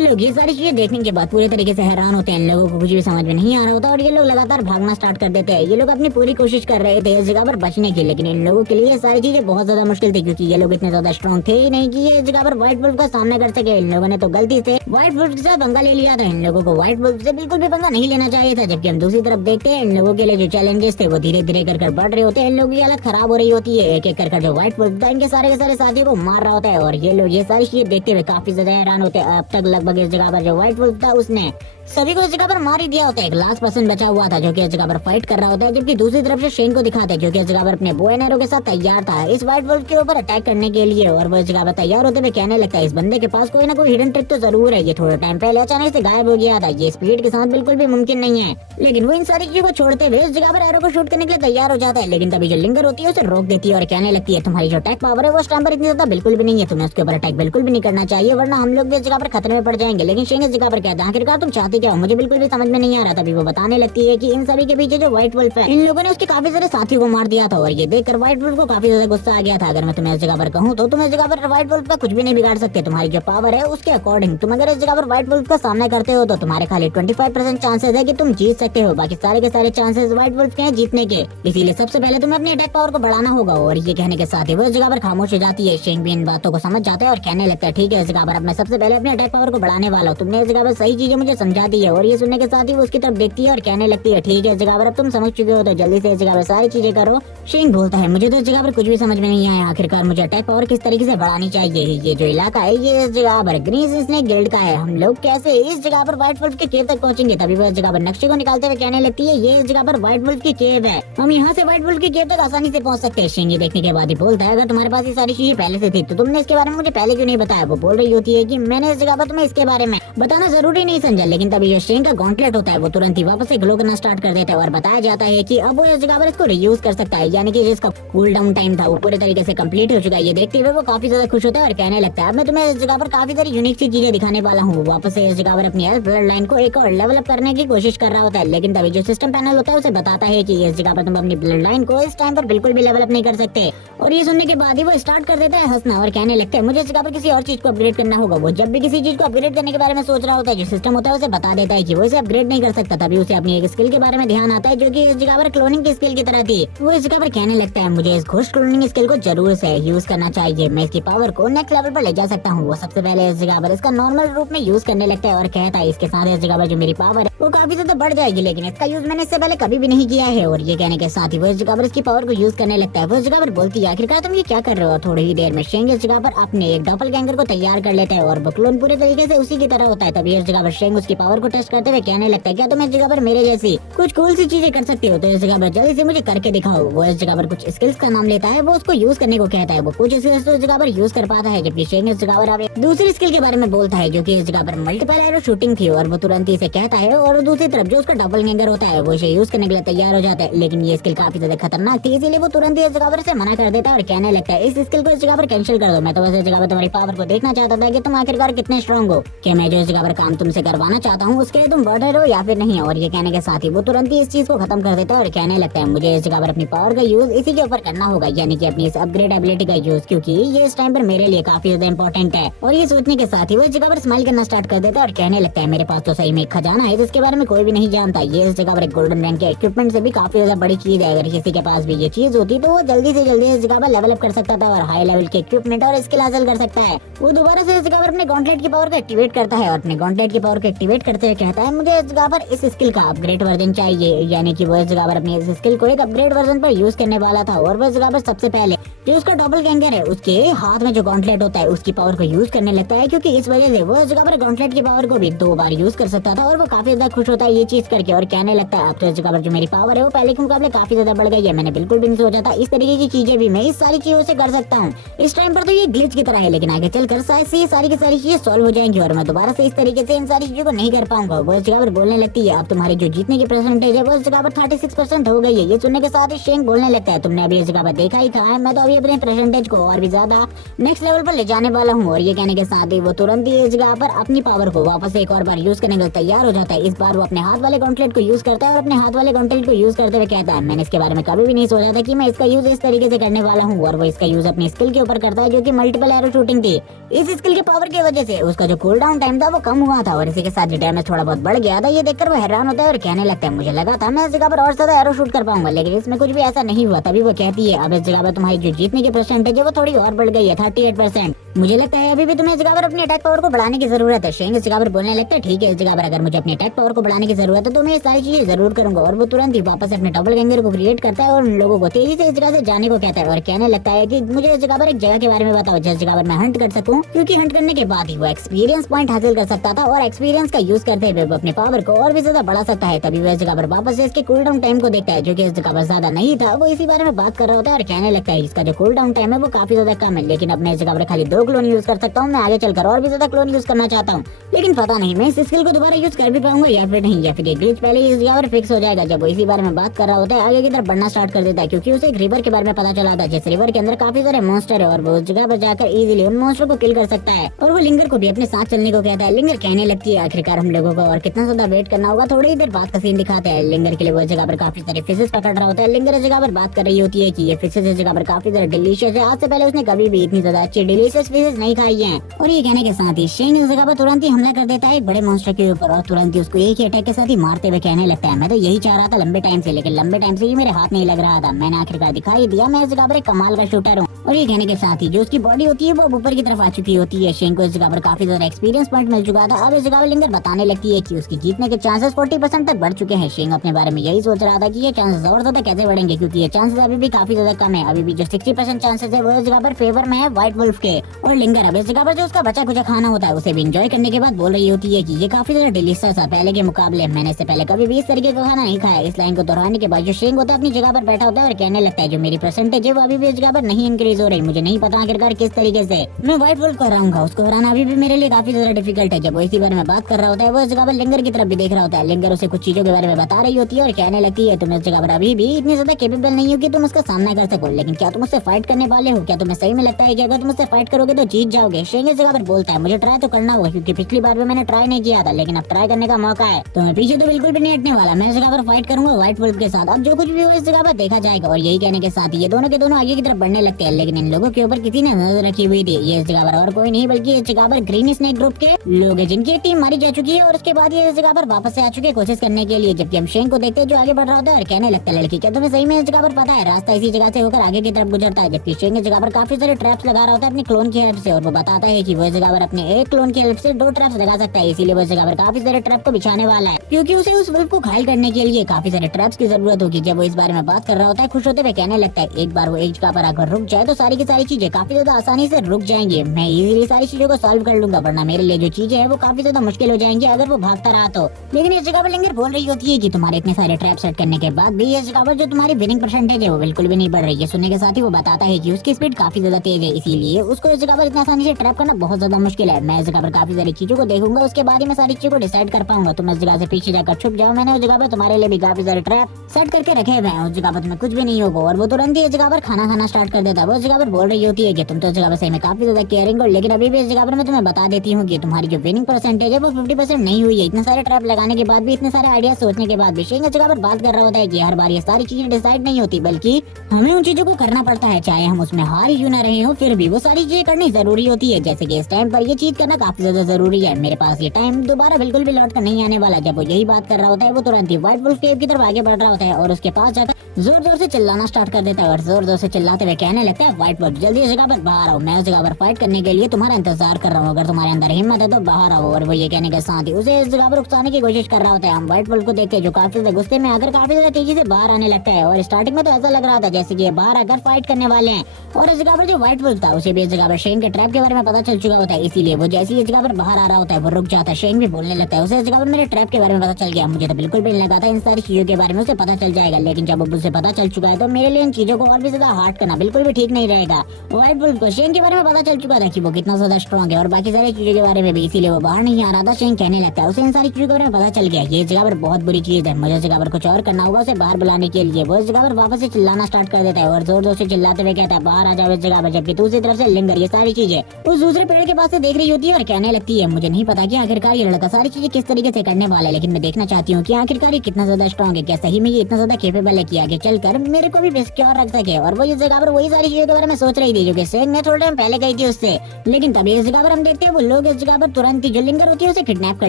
लोग ये सारी चीजें देखने के बाद पूरी तरीके से हैरान होते हैं। इन लोगों को कुछ भी समझ में नहीं आ रहा होता और ये लोग लगातार भागना स्टार्ट कर देते हैं। ये लोग अपनी पूरी कोशिश कर रहे थे इस जगह पर बचने की, लेकिन इन लोगों के लिए ये सारी चीजें बहुत ज्यादा मुश्किल थी, क्योंकि ये लोग इतने ज्यादा स्ट्रॉन्ग थे ही नहीं कि ये इस जगह पर व्हाइट वुल्फ का सामना कर सके। इन लोगों ने तो गलती से व्हाइट वुल्फ के साथ पंगा ले लिया था। इन लोगों को व्हाइट वुल्फ से बिल्कुल भी पंगा नहीं लेना चाहिए था। जबकि हम दूसरी तरफ देखते हैं इन लोगों के लिए जो चैलेंजेस थे वो धीरे धीरे कर बढ़ रहे होते हैं। इन लोगों की हालत खराब हो रही होती है, एक एक कर जो व्हाइट वुल्फ था इनके सारे के सारे साथियों को मार रहा होता है और ये लोग ये सारी चीजें देखते हुए काफी ज्यादा हैरान होते हैं। अब तक लगभग इस जगह पर जो व्हाइट वुल्फ था उसने सभी को इस जगह पर मार ही दिया होता है। एक लास्ट पर्सन बचा हुआ था जो कि इस जगह पर फाइट कर रहा होता है, जबकि दूसरी तरफ से शेन को दिखाते हैं जो कि इस जगह पर अपने बो एंड एरो के साथ तैयार था इस व्हाइट वुल्फ के ऊपर अटैक करने के लिए। और वो इस जगह पर तैयार होते हुए कहने लगता है इस बंदे के पास कोई ना कोई हिडन ट्रिक तो जरूर है, ये थोड़ा टाइम पहले अचानक से गायब हो गया था, ये स्पीड के साथ बिल्कुल भी मुमकिन नहीं है। लेकिन वो इन सारी चीजों को छोड़ते हुए इस जगह पर एरो को शूट करने के लिए तैयार हो जाता है, लेकिन तभी जो लिंगर होती है उसे रोक देती है और कहने लगती है तुम्हारी जो अटैक पावर है वो इस टाइम पर इतनी ज्यादा बिल्कुल भी नहीं है, तुम्हें उसके ऊपर अटैक बिल्कुल भी नहीं करना चाहिए वरना हम लोग भी इस जगह पर खतरे में पड़ जाएंगे। लेकिन शेन इस जगह पर कहता है आखिरकार तुम चाहती क्या हो, मुझे बिल्कुल भी समझ में नहीं आ रहा। तभी वो बताने लगती है कि इन सभी के पीछे जो व्हाइट वुल्फ है इन लोगों ने उसके काफी सारे साथियों को मार दिया था और ये देखकर व्हाइट वुल्फ को काफी ज्यादा गुस्सा आ गया था। अगर मैं तुम्हें इस जगह पर कहूँ तो तुम इस जगह पर व्हाइट वुल्फ का कुछ भी नहीं बिगाड़ सकते, तुम्हारी जो पावर है उसके अकॉर्डिंग तुम अगर इस जगह पर व्हाइट वुल्फ का सामना करते हो तो तुम्हारे खाली 25% चांसेस है कि तुम जीत सकते हो, बाकी सारे के सारे चांसेस व्हाइट वुल्फ के हैं जीतने के। इसीलिए सबसे पहले तुम्हें अपनी अटैक पावर को बढ़ाना होगा। और ये कहने के साथ ही वो इस जगह पर खामोश हो जाती है। शेंग भी इन बातों को समझ जाता है और कहने लगता है ठीक है इस जगह पर अब मैं सबसे पहले अपनी अटैक पावर को बढ़ाने वाला हूँ, तुमने इस जगह पर सही चीजें मुझे समझा दी है। और ये सुनने के साथ ही वो उसकी तरफ देखती है और कहने लगती है ठीक है इस जगह पर अब तुम समझ चुके हो तो जल्दी से इस जगह पर सारी चीजें करो। शेंग बोलता है मुझे तो इस जगह पर कुछ भी समझ में नहीं आया, आखिरकार मुझे अटैक पावर किस तरीके से बढ़ानी चाहिए। ये जो इलाका है ये इस जगह पर ग्रीन स्नेक गिल्ड का है, हम लोग कैसे इस जगह पर व्हाइट वुल्फ के केव तक पहुंचेंगे। तभी वो इस जगह पर नक्शे को निकालते हुए कहने लगती है ये इस जगह पर व्हाइट वुल्फ की केव है, हम यहाँ से व्हाइट वुल्फ की केव तक आसानी से पहुंच सकते हैं। शेंग ये देखने के बाद ही बोलता है अगर तुम्हारे पास ये सारी चीजें पहले से थी तो तुमने इसके बारे में मुझे पहले क्यों नहीं बताया। वो बोल रही होती है कि मैंने इस जगह पर तुम्हें इसके बारे में बताना जरूरी नहीं समझा। लेकिन तभी जो शेंग का गॉन्टलेट होता है वो तुरंत ही वापस से ग्लो करना स्टार्ट कर देता है और बताया जाता है कि अब वो इस जगह पर इसको रीयूज कर सकता है, यानी कि जिसका कूल डाउन टाइम था वो पूरे तरीके से कंप्लीट हो चुका है। ये देखते हुए वो काफी ज्यादा खुश होता है और कहने लगता है अब मैं तुम्हें इस जगह पर काफी सारी यूनिक सी चीजें दिखाने वाला हूँ। वापस से इस जगह पर अपनी ब्लड लाइन को एक और लेवल अप करने की कोशिश कर रहा होता है, लेकिन तभी जो सिस्टम पैनल होता है उसे बताता है कि इस जगह पर तुम अपनी ब्लड लाइन को इस टाइम पर बिल्कुल भी लेवल अप नहीं कर सकते। और ये सुनने के बाद ही वो स्टार्ट कर देता है हंसना और कहने लगता है मुझे इस जगह पर किसी और चीज को अपग्रेड करना होगा। वो जब भी किसी चीज को अपग्रेड करने के बारे में सोच रहा होता है जो सिस्टम होता है उसे बता देता है कि वो इसे अपग्रेड नहीं कर सकता। तभी उसे अपनी एक स्किल के बारे में ध्यान आता है जो कि इस जगह पर क्लोनिंग की स्किल की तरह थी। वो इस जगह पर कहने लगता है मुझे इस घोस्ट क्लोनिंग स्किल को जरूर से यूज करना चाहिए, मैं इसकी पावर को नेक्स्ट लेवल पर ले जा सकता हूँ। वो सबसे पहले इस जगह पर इसका नॉर्मल रूप में यूज करने लगता है और कहता है इसके साथ इस जगह पर जो मेरी पावर है वो काफी ज्यादा बढ़ जाएगी, लेकिन इसका यूज मैंने इससे पहले कभी भी नहीं किया है। और ये कहने के साथ ही वो इस जगह पर इसकी पावर को यूज करने लगता है। वो इस जगह पर बोलती है आखिरकार तुम ये क्या कर रहे हो। थोड़ी ही देर में शेंग इस जगह पर अपने एक डॉपलगैंगर को तैयार कर लेता है और वो क्लोन पूरे तरीके से उसी की तरह होता है। तभी इस जगह पर शेंग उसकी पावर को टेस्ट करते हुए कहने लगता है क्या तुम इस जगह पर मेरे जैसी कुछ कूल सी चीजें कर सकते हो तो इस जगह पर जल्दी से मुझे करके दिखाओ। वो इस जगह पर कुछ स्किल्स का नाम लेता है, वो उसको यूज करने को कहता है। वो कुछ स्किल्स तो इस जगह पर यूज कर पाता है, जबकि शेंग इस जगह पर दूसरी स्किल के बारे में बोलता है जो कि इस जगह पर मल्टीपल एरो शूटिंग थी और वो तुरंत ही इसे कहता है। और दूसरी तरफ जो उसका डॉपलगैंगर होता है वो इसे यूज करने के लिए तैयार हो जाता है, लेकिन ये स्किल काफी ज्यादा खतरनाक थी इसीलिए वो तुरंत ही इस जगह पर इसे मना कर देता है और कहने लगता है इस स्किल को इस जगह पर कैंसिल कर दो। मैं तो बस इस जगह पर तुम्हारी पावर को देखना चाहता था कि तुम आखिरकार कितने स्ट्रॉन्ग हो, कि मैं जो इस जगह पर काम तुमसे करवाना चाहता हूँ उसके लिए तुम वर्थ हो या फिर नहीं। और ये कहने के साथ ही वो तुरंत ही इस चीज को खत्म कर देता है और कहने लगता है मुझे इस जगह पर अपनी पावर का यूज इसी के ऊपर करना होगा, यानी कि अपनी इस अपग्रेड एबिलिटी का यूज, क्योंकि ये इस टाइम पर मेरे लिए काफी ज्यादा इंपॉर्टेंट है। और ये सोचने के साथ ही वो इस जगह पर स्माइल करना स्टार्ट कर देता है और कहने लगता है मेरे पास तो सही में एक खजाना है जिसके बारे में कोई भी नहीं जानता। ये इस जगह पर एक गोल्डन रैंक के इक्विपमेंट से भी काफी ज्यादा बड़ी चीज है। अगर किसी के पास भी ये चीज होती तो वो जल्दी से जल्दी इस जगह पर लेवल अप कर सकता था और हाई लेवल के इक्विपमेंट और स्किल हासिल कर सकता है। वो दोबारा से इस जगह पर अपने गॉन्टलेट की पावर को एक्टिवेट करता है और अपने गॉन्टलेट की पावर को एक्टिवेट करते हुए कहता है मुझे इस जगह पर इस स्किल का अपग्रेड वर्जन चाहिए। यानी कि वो इस जगह पर अपनी इस स्किल को एक अपग्रेड वर्जन पर यूज करने वाला था और वो इस जगह पर सबसे पहले जो उसका डॉपलगैंगर है उसके हाथ में जो गॉन्टलेट होता है उसकी पावर को यूज करने लगता है, क्योंकि इस वजह से वो इस जगह पर गॉन्टलेट की पावर को भी 2 बार यूज कर सकता था और वो काफी ज्यादा खुश होता है ये चीज करके और कहने लगता है अब तो इस जगह पर जो मेरी पावर है वो पहले के मुकाबले काफी ज्यादा बढ़ गई है। मैंने बिल्कुल भी नहीं सोचा था इस तरीके की चीजें भी मैं इस सारी चीजों से कर सकता हूँ। इस टाइम पर तो ये ग्लिच की तरह है, लेकिन आगे चलकर शायद से ये सारी की सारी चीजें सॉल्व हो जाएंगी और मैं दोबारा से इस तरीके से इन सारी चीजों को नहीं कर पाऊंगा। वो इस जगह पर बोलने लगती है अब तुम्हारी जो जीतने की परसेंटेज है वो इस जगह पर 36% हो गई है। ये सुनने के साथ ही शेंग बोलने लगता है तुमने अभी इस जगह पर देखा ही था, मैं तो अभी अपने परसेंटेज को और भी ज्यादा नेक्स्ट लेवल पर ले जाने वाला हूँ। और ये कहने के साथ ही वो तुरंत ही इस जगह पर अपनी पावर को वापस एक और बार यूज करने को तैयार हो जाता है। इस बार वो अपने हाथ वाले गॉन्टलेट को यूज करता है और अपने हाथ वाले गॉन्टलेट को यूज करते हुए कहता है मैंने इसके बारे में कभी भी नहीं सोचा था कि मैं इसका यूज इस तरीके से करने वाला हूँ। और वो इसका यूज अपनी स्किल के ऊपर करता है जो कि मल्टीपल एरो शूटिंग थी। इस स्किल के पावर की वजह से उसका जो कूल डाउन टाइम था वो कम हुआ था और इसी के साथ जो डैमेज थोड़ा बहुत बढ़ गया था। ये देखकर वो हैरान होता है और कहने लगता है मुझे लगा था मैं इस जगह पर और ज्यादा एरो शूट कर पाऊंगा, लेकिन इसमें कुछ भी ऐसा नहीं हुआ। तभी वो कहती है अब इस जगह पर तुम्हारी जो जीतने की परसेंटेज है वो थोड़ी और बढ़ गई है 38%। मुझे लगता है अभी भी तुम्हें इस जगह पर अपनी अटैक पावर को बढ़ाने की जरूरत है। शेंग इस जगह पर बोलने लगता है ठीक है, इस जगह पर अगर मुझे अपनी अटैक पावर को बढ़ाने की जरूरत है तो मैं ये सारी चीजें जरूर करूंगा। और वो तुरंत ही वापस अपने डबलगैंगर को क्रिएट करता है और उन लोगों को तेजी से इस जगह से जाने को कहता है और कहने लगता है कि मुझे इस जगह पर एक जगह के बारे में बताओ जिस जगह पर मैं हंट कर सकूं, क्योंकि हंट करने के बाद ही वो एक्सपीरियंस पॉइंट हासिल कर सकता था और एक्सपीरियंस का यूज करते हुए वो अपने पावर को और भी ज्यादा बढ़ा सकता है। तभी वो इस जगह पर वापस से इसके कूल डाउन टाइम को देखता है जो कि इस जगह पर ज्यादा नहीं था। वो इसी बारे में बात कर रहा होता है और कहने लगता है इसका जो कूल डाउन टाइम है वो काफी ज्यादा कम है, लेकिन अब मैं इस जगह पर खाली 2 क्लोन यूज कर सकता हूँ। मैं आगे चलकर और भी ज्यादा क्लोन यूज करना चाहता हूँ, लेकिन पता नहीं मैं इस स्किल को दोबारा यूज कर भी पाऊंगा या फिर नहीं, या फिर ये ग्लिच पहले इस जगह पर फिक्स हो जाएगा। जब वो इसी बारे में बात कर रहा होता है आगे की तरफ बढ़ना स्टार्ट कर देता है, क्योंकि उसे एक रिवर के बारे में पता चला था जिस रिवर के अंदर काफी सारे मॉन्स्टर है और वो उस जगह पर जाकर इजीली उन मॉन्स्टर को किल कर सकता है। और वो लिंगर को भी अपने साथ चलने को कहता है। लिंगर कहने लगती है आखिरकार हम लोगों को और कितना ज्यादा वेट करना होगा, थोड़ी ही देर बाद का सीन दिखाते हैं। लिंगर के लिए वो इस जगह पर काफी सारे फिशेस पकड़ रहा होता है। लिंगर इस जगह पर बात कर रही होती है कि ये फिशेस इस जगह पर काफी ज्यादा डिलीशियस है, आज से पहले उसने कभी भी इतनी ज्यादा अच्छी डिलीशियस फिशेस नहीं खाई है। और ये कहने के साथ ही शेंग इस जगह पर तुरंत ही हमला कर देता है एक बड़े मॉन्स्टर के ऊपर और तुरंत ही उसको एक ही अटैक के साथ ही मारते हुए कहने लगता है मैं तो यही चाह रहा था लंबे टाइम से, लेकिन लंबे टाइम से ये मेरे हाथ नहीं लग रहा था। मैंने आखिरकार दिखाई दिया मैं इस जगह पर एक कमाल का शूटर हूँ। और ये कहने के साथ ही जो उसकी बॉडी होती है वो ऊपर की तरफ आ चुकी होती है। शेंग को इस जगह पर काफी ज्यादा एक्सपीरियंस पॉइंट मिल चुका था। अब इस जगह पर लिंगर बताने लगती है कि उसकी जीतने के चांसेस 40% तक बढ़ चुके हैं। शेंग अपने बारे में यही सोच रहा था कि ये चांसेस और ज्यादा कैसे बढ़ेंगे, क्योंकि ये चांसेस अभी भी काफी ज्यादा कम है। अभी भी जो 60% चांसेस है वो इस जगह पर फेवर में है व्हाइट वुल्फ के। और लिंगर अब इस जगह पर जो उसका बचा कुचा खाना होता है उसे भी एंजॉय करने के बाद बोल रही होती है कि ये काफी ज्यादा डिलीशियस है पहले के मुकाबले, मैंने इससे पहले कभी भी इस तरीके का खाना नहीं खाया। इस लाइन को दोहराने के बाद जो शेंग होता है अपनी जगह पर बैठा होता है और कहने लगता है जो मेरी परसेंटेज है वो अभी भी इस जगह पर नहीं इंक्रीज हो रही। मुझे नहीं पता आखिरकार किस तरीके से मैं व्हाइट वुल्फ को हराऊंगा, उसको हराना अभी भी मेरे लिए काफी ज्यादा डिफिकल्ट है। जब वो इसी बारे में बात कर रहा होता है वो इस जगह पर लिंगर की तरफ भी देख रहा होता है। लिंगर उसे कुछ चीजों के बारे में बता रही होती है और कहने लगती है तुम इस जगह पर अभी भी इतनी ज्यादा केपेबल नहीं हो कि तुम उसका सामना कर सको, लेकिन क्या तुम उससे फाइट करने वाले हो? क्या तुम्हें सही में लगता है कि अगर तुम उससे फाइट करोगे तो जीत जाओगे? शेंग इस जगह पर बोलता है मुझे ट्राई तो करना होगा, क्योंकि पिछली बार भी मैंने ट्राई नहीं किया था, लेकिन अब ट्राई करने का मौका है तो मैं पीछे तो बिल्कुल भी नहीं हटने वाला। मैं इस जगह पर फाइट करूंगा व्हाइट वुल्फ के साथ, अब जो कुछ भी हो इस जगह पर देखा जाएगा। और यही कहने के साथ ये दोनों के दोनों आगे की तरफ बढ़ने लगते हैं, लेकिन इन लोगों के ऊपर किसी ने नजर रखी हुई थी। ये इस जगह पर और कोई नहीं बल्कि इस जगह पर ग्रीन स्नेक ग्रुप के लोग हैं जिनकी टीम मारी जा चुकी है और उसके बाद ये इस जगह पर वापस से आ चुके कोशिश करने के लिए। जबकि हम शेंग को देखते हैं जो आगे बढ़ रहा होता है और कहने लगता है लड़की क्या तुम्हें सही में इस जगह पर पता है रास्ता इसी जगह से होकर आगे की तरफ गुजरता है? जबकि शेंग इस जगह पर काफी सारे ट्रैप्स लगा रहा होता है अपने क्लोन की हेल्प से और वो बताता है कि वो इस जगह पर अपने एक क्लोन की हेल्प से 2 ट्रैप्स लगा सकता है, इसीलिए वो इस जगह पर काफी सारे ट्रैप को बिछाने वाला है, क्योंकि उसे उस वुल्फ को घायल करने के लिए काफी सारे ट्रैप्स की जरूरत होगी। जब वो इस बारे में बात कर रहा होता है खुश होते हुए कहने लगता है एक बार वो एक जगह पर आकर रुक जाए तो सारी की सारी चीजें काफी ज्यादा आसानी से रुक जाएंगी। मैं इजीली सारी चीजों को सॉल्व कर लूंगा, वरना मेरे लिए जो चीजें हैं वो काफी ज्यादा मुश्किल हो जाएंगी अगर वो भागता रहा तो। लेकिन इस जगह पर लिंगर बोल रही होती है कि तुम्हारे इतने सारे ट्रैप सेट करने के बाद भी इस जगह पर जो तुम्हारी विनिंग परसेंटेज है वो बिल्कुल भी नहीं बढ़ रही है। सुनने के साथ ही वो बताता है कि उसकी स्पीड काफी ज्यादा तेज है, इसीलिए उसको इस जगह पर इतना आसानी से ट्रैप करना बहुत ज्यादा मुश्किल है। मैं इस जगह पर काफी सारी चीजों को देखूंगा, उसके बाद ही मैं सारी चीजों को डिसाइड कर पाऊंगा। तुम इस जगह से पीछे जाकर छुप जाओ, मैंने उस जगह पर तुम्हारे लिए भी काफी सारे ट्रैप सेट करके रखे हुए हैं, उस जगह पर तुम्हें कुछ भी नहीं होगा। और वो तुरंत ही इस जगह पर खाना खाना स्टार्ट कर देता है। वो इस जगह पर बोल रही होती है कि तुम तो इस जगह पर सही में काफी ज्यादा केयरिंग हो, लेकिन अभी भी इस जगह पर मैं तुम्हें बता देती हूँ कि तुम्हारी जो विनिंग परसेंटेज है वो 50% नहीं हुई है। इतने सारे ट्रैप लगाने के बाद भी, इतने सारे आइडिया सोचने के बाद भी शेन इस जगह पर बात कर रहा होता है कि हर बार ये सारी चीजें डिसाइड नहीं होती, बल्कि हमें उन चीजों को करना पड़ता है, चाहे हम उसमें हार ही क्यों ना रहे हो, फिर भी वो सारी चीजें करनी जरूरी होती है। जैसे कि इस टाइम पर ये चीज करना काफी ज्यादा जरूरी है। मेरे पास ये टाइम दोबारा बिल्कुल भी लौट कर नहीं आने वाला। जब वो यही बात कर रहा होता है वो तुरंत ही व्हाइट वुल्फ केव की तरफ आगे बढ़ रहा होता है और उसके पास जाकर जोर जोर से चिल्लाना स्टार्ट कर देता है और जोर जोर से चिल्लाते हुए कहने लगता है, व्हाइट वुल्फ जल्दी इस जगह पर बाहर आओ, मैं उस जगह पर फाइट करने के लिए तुम्हारा इंतजार कर रहा हूँ, अगर तुम्हारे अंदर हिम्मत है तो बाहर आओ। और वो ये कहने के साथ ही उसे इस जगह पर उकसाने की कोशिश कर रहा होता है। हम व्हाइट वुल्फ को देख के जो काफी ज्यादा गुस्से में आकर काफी ज्यादा तेजी से बाहर आने लगता है और स्टार्टिंग में तो ऐसा लग रहा था जैसे कि ये बाहर आकर फाइट करने वाले हैं। और इस जगह पर जो व्हाइट वुल्फ था उसे भी इस जगह पर शेन के ट्रैप के बारे में पता चल चुका होता है, इसीलिए वो जैसे ही इस जगह पर बाहर आ रहा होता है वो रुक जाता है। शेन भी बोलने लगता है, उसे इस जगह पर मेरे ट्रैप के बारे में पता चल गया, मुझे तो बिल्कुल भी नहीं लगा था इन सारी चीजों के बारे में उसे पता चल जाएगा, लेकिन जब उसे पता चल चुका है तो मेरे लिए इन चीजों को और भी ज्यादा हार्ड करना बिल्कुल भी ठीक नहीं रहेगा। व्हाइट वुल्फ को शेन के बारे में पता चल चुका था कि वो कितना ज्यादा स्ट्रॉन्ग है और बाकी सारी चीजों के बारे में भी, इसीलिए वो बाहर नहीं आ रहा था। शेन कहने लगता है, उसे इन सारी चीजों के बारे में पता चल गया, ये जगह पर बहुत बुरी चीज है, मुझे इस जगह पर कुछ और करना होगा उसे बाहर बुलाने के लिए। वो इस जगह पर वापस से चिल्लाना स्टार्ट कर देता है और जोर जोर से चिल्लाते हुए कहता है, बाहर आ जाओ इस जगह पर। जबकि दूसरी तरफ से लिंगर ये सारी चीजें उस दूसरे पेड़ के पास से देख रही होती है और कहने लगती है, मुझे नहीं पता कि आखिरकार ये लड़का सारी चीजें किस तरीके से करने वाला है, लेकिन मैं देखना चाहती हूँ कि आखिरकार ये कितना ज्यादा स्ट्रॉन्ग है, क्या सही में ये इतना ज्यादा केपेबल है कि आगे चलकर मेरे को भी सिक्योर रख सके। और वो इस जगह पर वही सारी चीजों के बारे में सोच रही थी जो कि शेन ने थोड़े टाइम पहले कही थी उससे, लेकिन तभी इस जगह पर हम देखते हैं वो लोग इस जगह पर तुरंत ही जो लिंगर होती है उसे किडनैप कर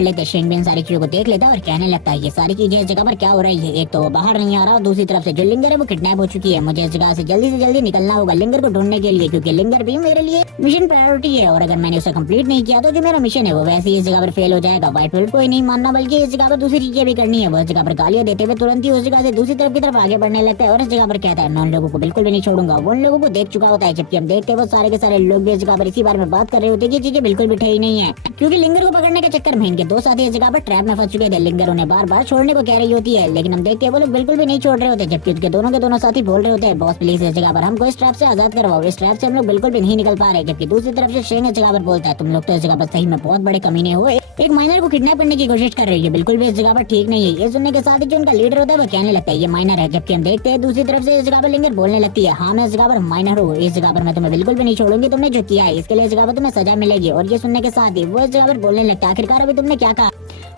लेते हैं। शेन भी इन सारी चीजों को देख लेता है और कहने लगता है, ये सारी चीजें इस जगह पर क्या हो रही है, एक तो वो बाहर नहीं आ रहा और दूसरी तरफ से जो लिंगर है वो किडनैप हो चुकी है, मुझे इस जगह से जल्दी निकलना होगा लिंगर को ढूंढने के लिए, क्योंकि लिंगर भी मेरे लिए मिशन प्रायोरिटी है और अगर मैंने उसे कंप्लीट नहीं किया तो जो मेरा मिशन है वो वैसे ही इस जगह पर फेल हो जाएगा। व्हाइट वुल्फ को ही नहीं मानना बल्कि इस जगह पर दूसरी चीजें भी करनी है। वो इस जगह पर गालियां देते हुए तुरंत ही उस जगह से दूसरी तरफ की तरफ आगे बढ़ने लगता है और इस जगह पर कहता है, मैं उन लोगों को बिल्कुल भी नहीं छोड़ूंगा। वो उन लोगों को देख चुका होता है, जबकि हम देखते हैं वो सारे के सारे लोग भी इस जगह पर इसी बारे में बात कर रहे होते हैं कि चीजें बिल्कुल भी ठीक नहीं है, क्योंकि लिंगर को पकड़ने के चक्कर में इनके दो साथी इस जगह पर ट्रैप में फंस चुके थे। लिंगर उन्हें बार बार छोड़ने को कह रही होती है, लेकिन हम देखते हैं वो लोग बिल्कुल भी नहीं छोड़ रहे होते, जबकि उसके दोनों के दोनों साथी बोल रहे होते हैं, बॉस प्लीज इस जगह पर हमको इस ट्रैप से आजाद करवाओ, इस ट्रैप से हम लोग बिल्कुल भी नहीं निकल पा रहे। जबकि दूसरी तरफ से शेन इस जगह पर बोलता है, तुम लोग तो इस जगह पर सही में बहुत बड़े कमीने हो, एक माइनर को किडनैप करने की कोशिश कर रही है, बिल्कुल भी इस जगह पर ठीक नहीं है। ये सुनने के साथ ही जो उनका लीडर होता है वो कहने लगता है, ये माइनर है, जबकि हम देखते हैं दूसरी तरफ से इस जगह पर लिंगर बोलने लगती है, हाँ मैं इस जगह पर माइनर हूँ, इस जगह पर मैं तुम्हें बिल्कुल भी नहीं छोड़ूंगी, तुमने जो किया है इसके लिए इस जगह पर तुम्हें सजा मिलेगी। और ये सुनने के साथ ही वो इस जगह पर बोलने लगता है, आखिरकार अभी तुमने क्या कहा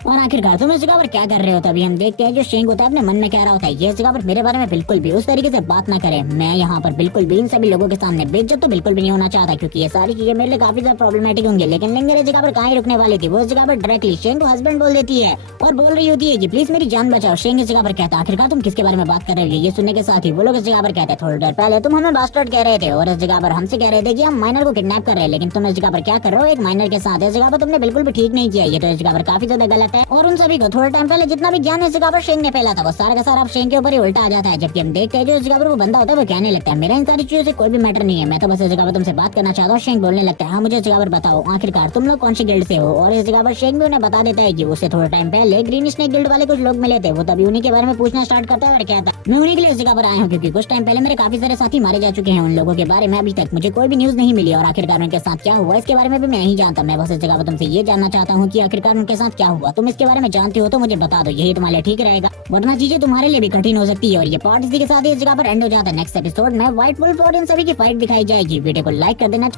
और आखिरकार तुम इस जगह पर क्या कर रहे हो। तभी हम देखते हैं जो शेंग होता है अपने मन में कह रहा होता है, ये इस जगह पर मेरे बारे में बिल्कुल भी उस तरीके से बात ना करे, मैं यहाँ पर बिल्कुल भी इन सभी लोगों के सामने बेइज्जत तो बिल्कुल भी नहीं होना चाहता, क्योंकि ये सारी चीजें मेरे लिए काफी ज्यादा प्रॉब्लमेटिक होंगी। लेकिन लिंगर इस जगह पर कहाँ ही रुकने वाली थी, वो इस जगह पर डायरेक्टली शेंग को हस्बैंड बोल देती है और बोल रही होती है कि प्लीज मेरी जान बचाओ। शेंग इस जगह पर कहता है, आखिरकार तुम किसके बारे में बात कर रहे हो। ये सुनने के साथ ही वो लोग इस जगह पर कहते हैं, थोड़ी देर पहले तुम हमें बास्टर्ड कह रहे थे और इस जगह पर हमसे कह रहे थे कि हम माइनर को किडनैप कर रहे हैं, लेकिन तुम इस जगह पर क्या कर रहे हो एक माइनर के साथ, इस जगह पर तुमने बिल्कुल भी ठीक नहीं किया, ये तो इस जगह पर काफी ज्यादा गलत है। और उन सभी को थोड़े टाइम पहले जितना भी ज्ञान इस जगह पर शेंग ने फैला था वो सारा का सारा अब शेंग के ऊपर ही उल्टा आ जाता है। जबकि हम देखते हैं जो इस जगह पर वो बंदा होता है वो कहने लगता है, मेरा इन सारी चीजों से कोई भी मैटर नहीं है, मैं तो बस इस जगह पर तुमसे बात करना चाहता हूँ। शेंग बोलने लगता है, हाँ मुझे इस जगह पर बताओ आखिरकार तुम लोग कौन सी गिल्ड से हो। और इस जगह पर शेंग भी उन्हें बता देता है कि उससे थोड़ा टाइम पहले ग्रीन स्नेक गिल्ड वाले कुछ लोग मिले थे, वो तभी उन्हीं के बारे में पूछना स्टार्ट करता है और कहता है, मैं उन्हीं के लिए इस जगह पर आया हूँ क्योंकि कुछ टाइम पहले मेरे काफी सारे साथी मारे जा चुके हैं, उन लोगों के बारे में अभी तक मुझे कोई भी न्यूज नहीं मिली और आखिरकार उनके साथ क्या हुआ इसके बारे में भी मैं नहीं जानता। मैं बस इस जगह पर तुमसे ये जानना चाहता हूँ कि आखिरकार उनके साथ क्या हुआ, तुम इसके बारे में जानते हो तो मुझे बता दो, यही तुम्हारे लिए ठीक रहेगा, वरना चीजें तुम्हारे लिए भी कठिन हो सकती है। और ये पार्ट इसी के साथ ही इस जगह पर एंड हो जाता है। नेक्स्ट एपिसोड में व्हाइट वुल्फ और इन सभी की फाइट दिखाई जाएगी। वीडियो को लाइक कर देना।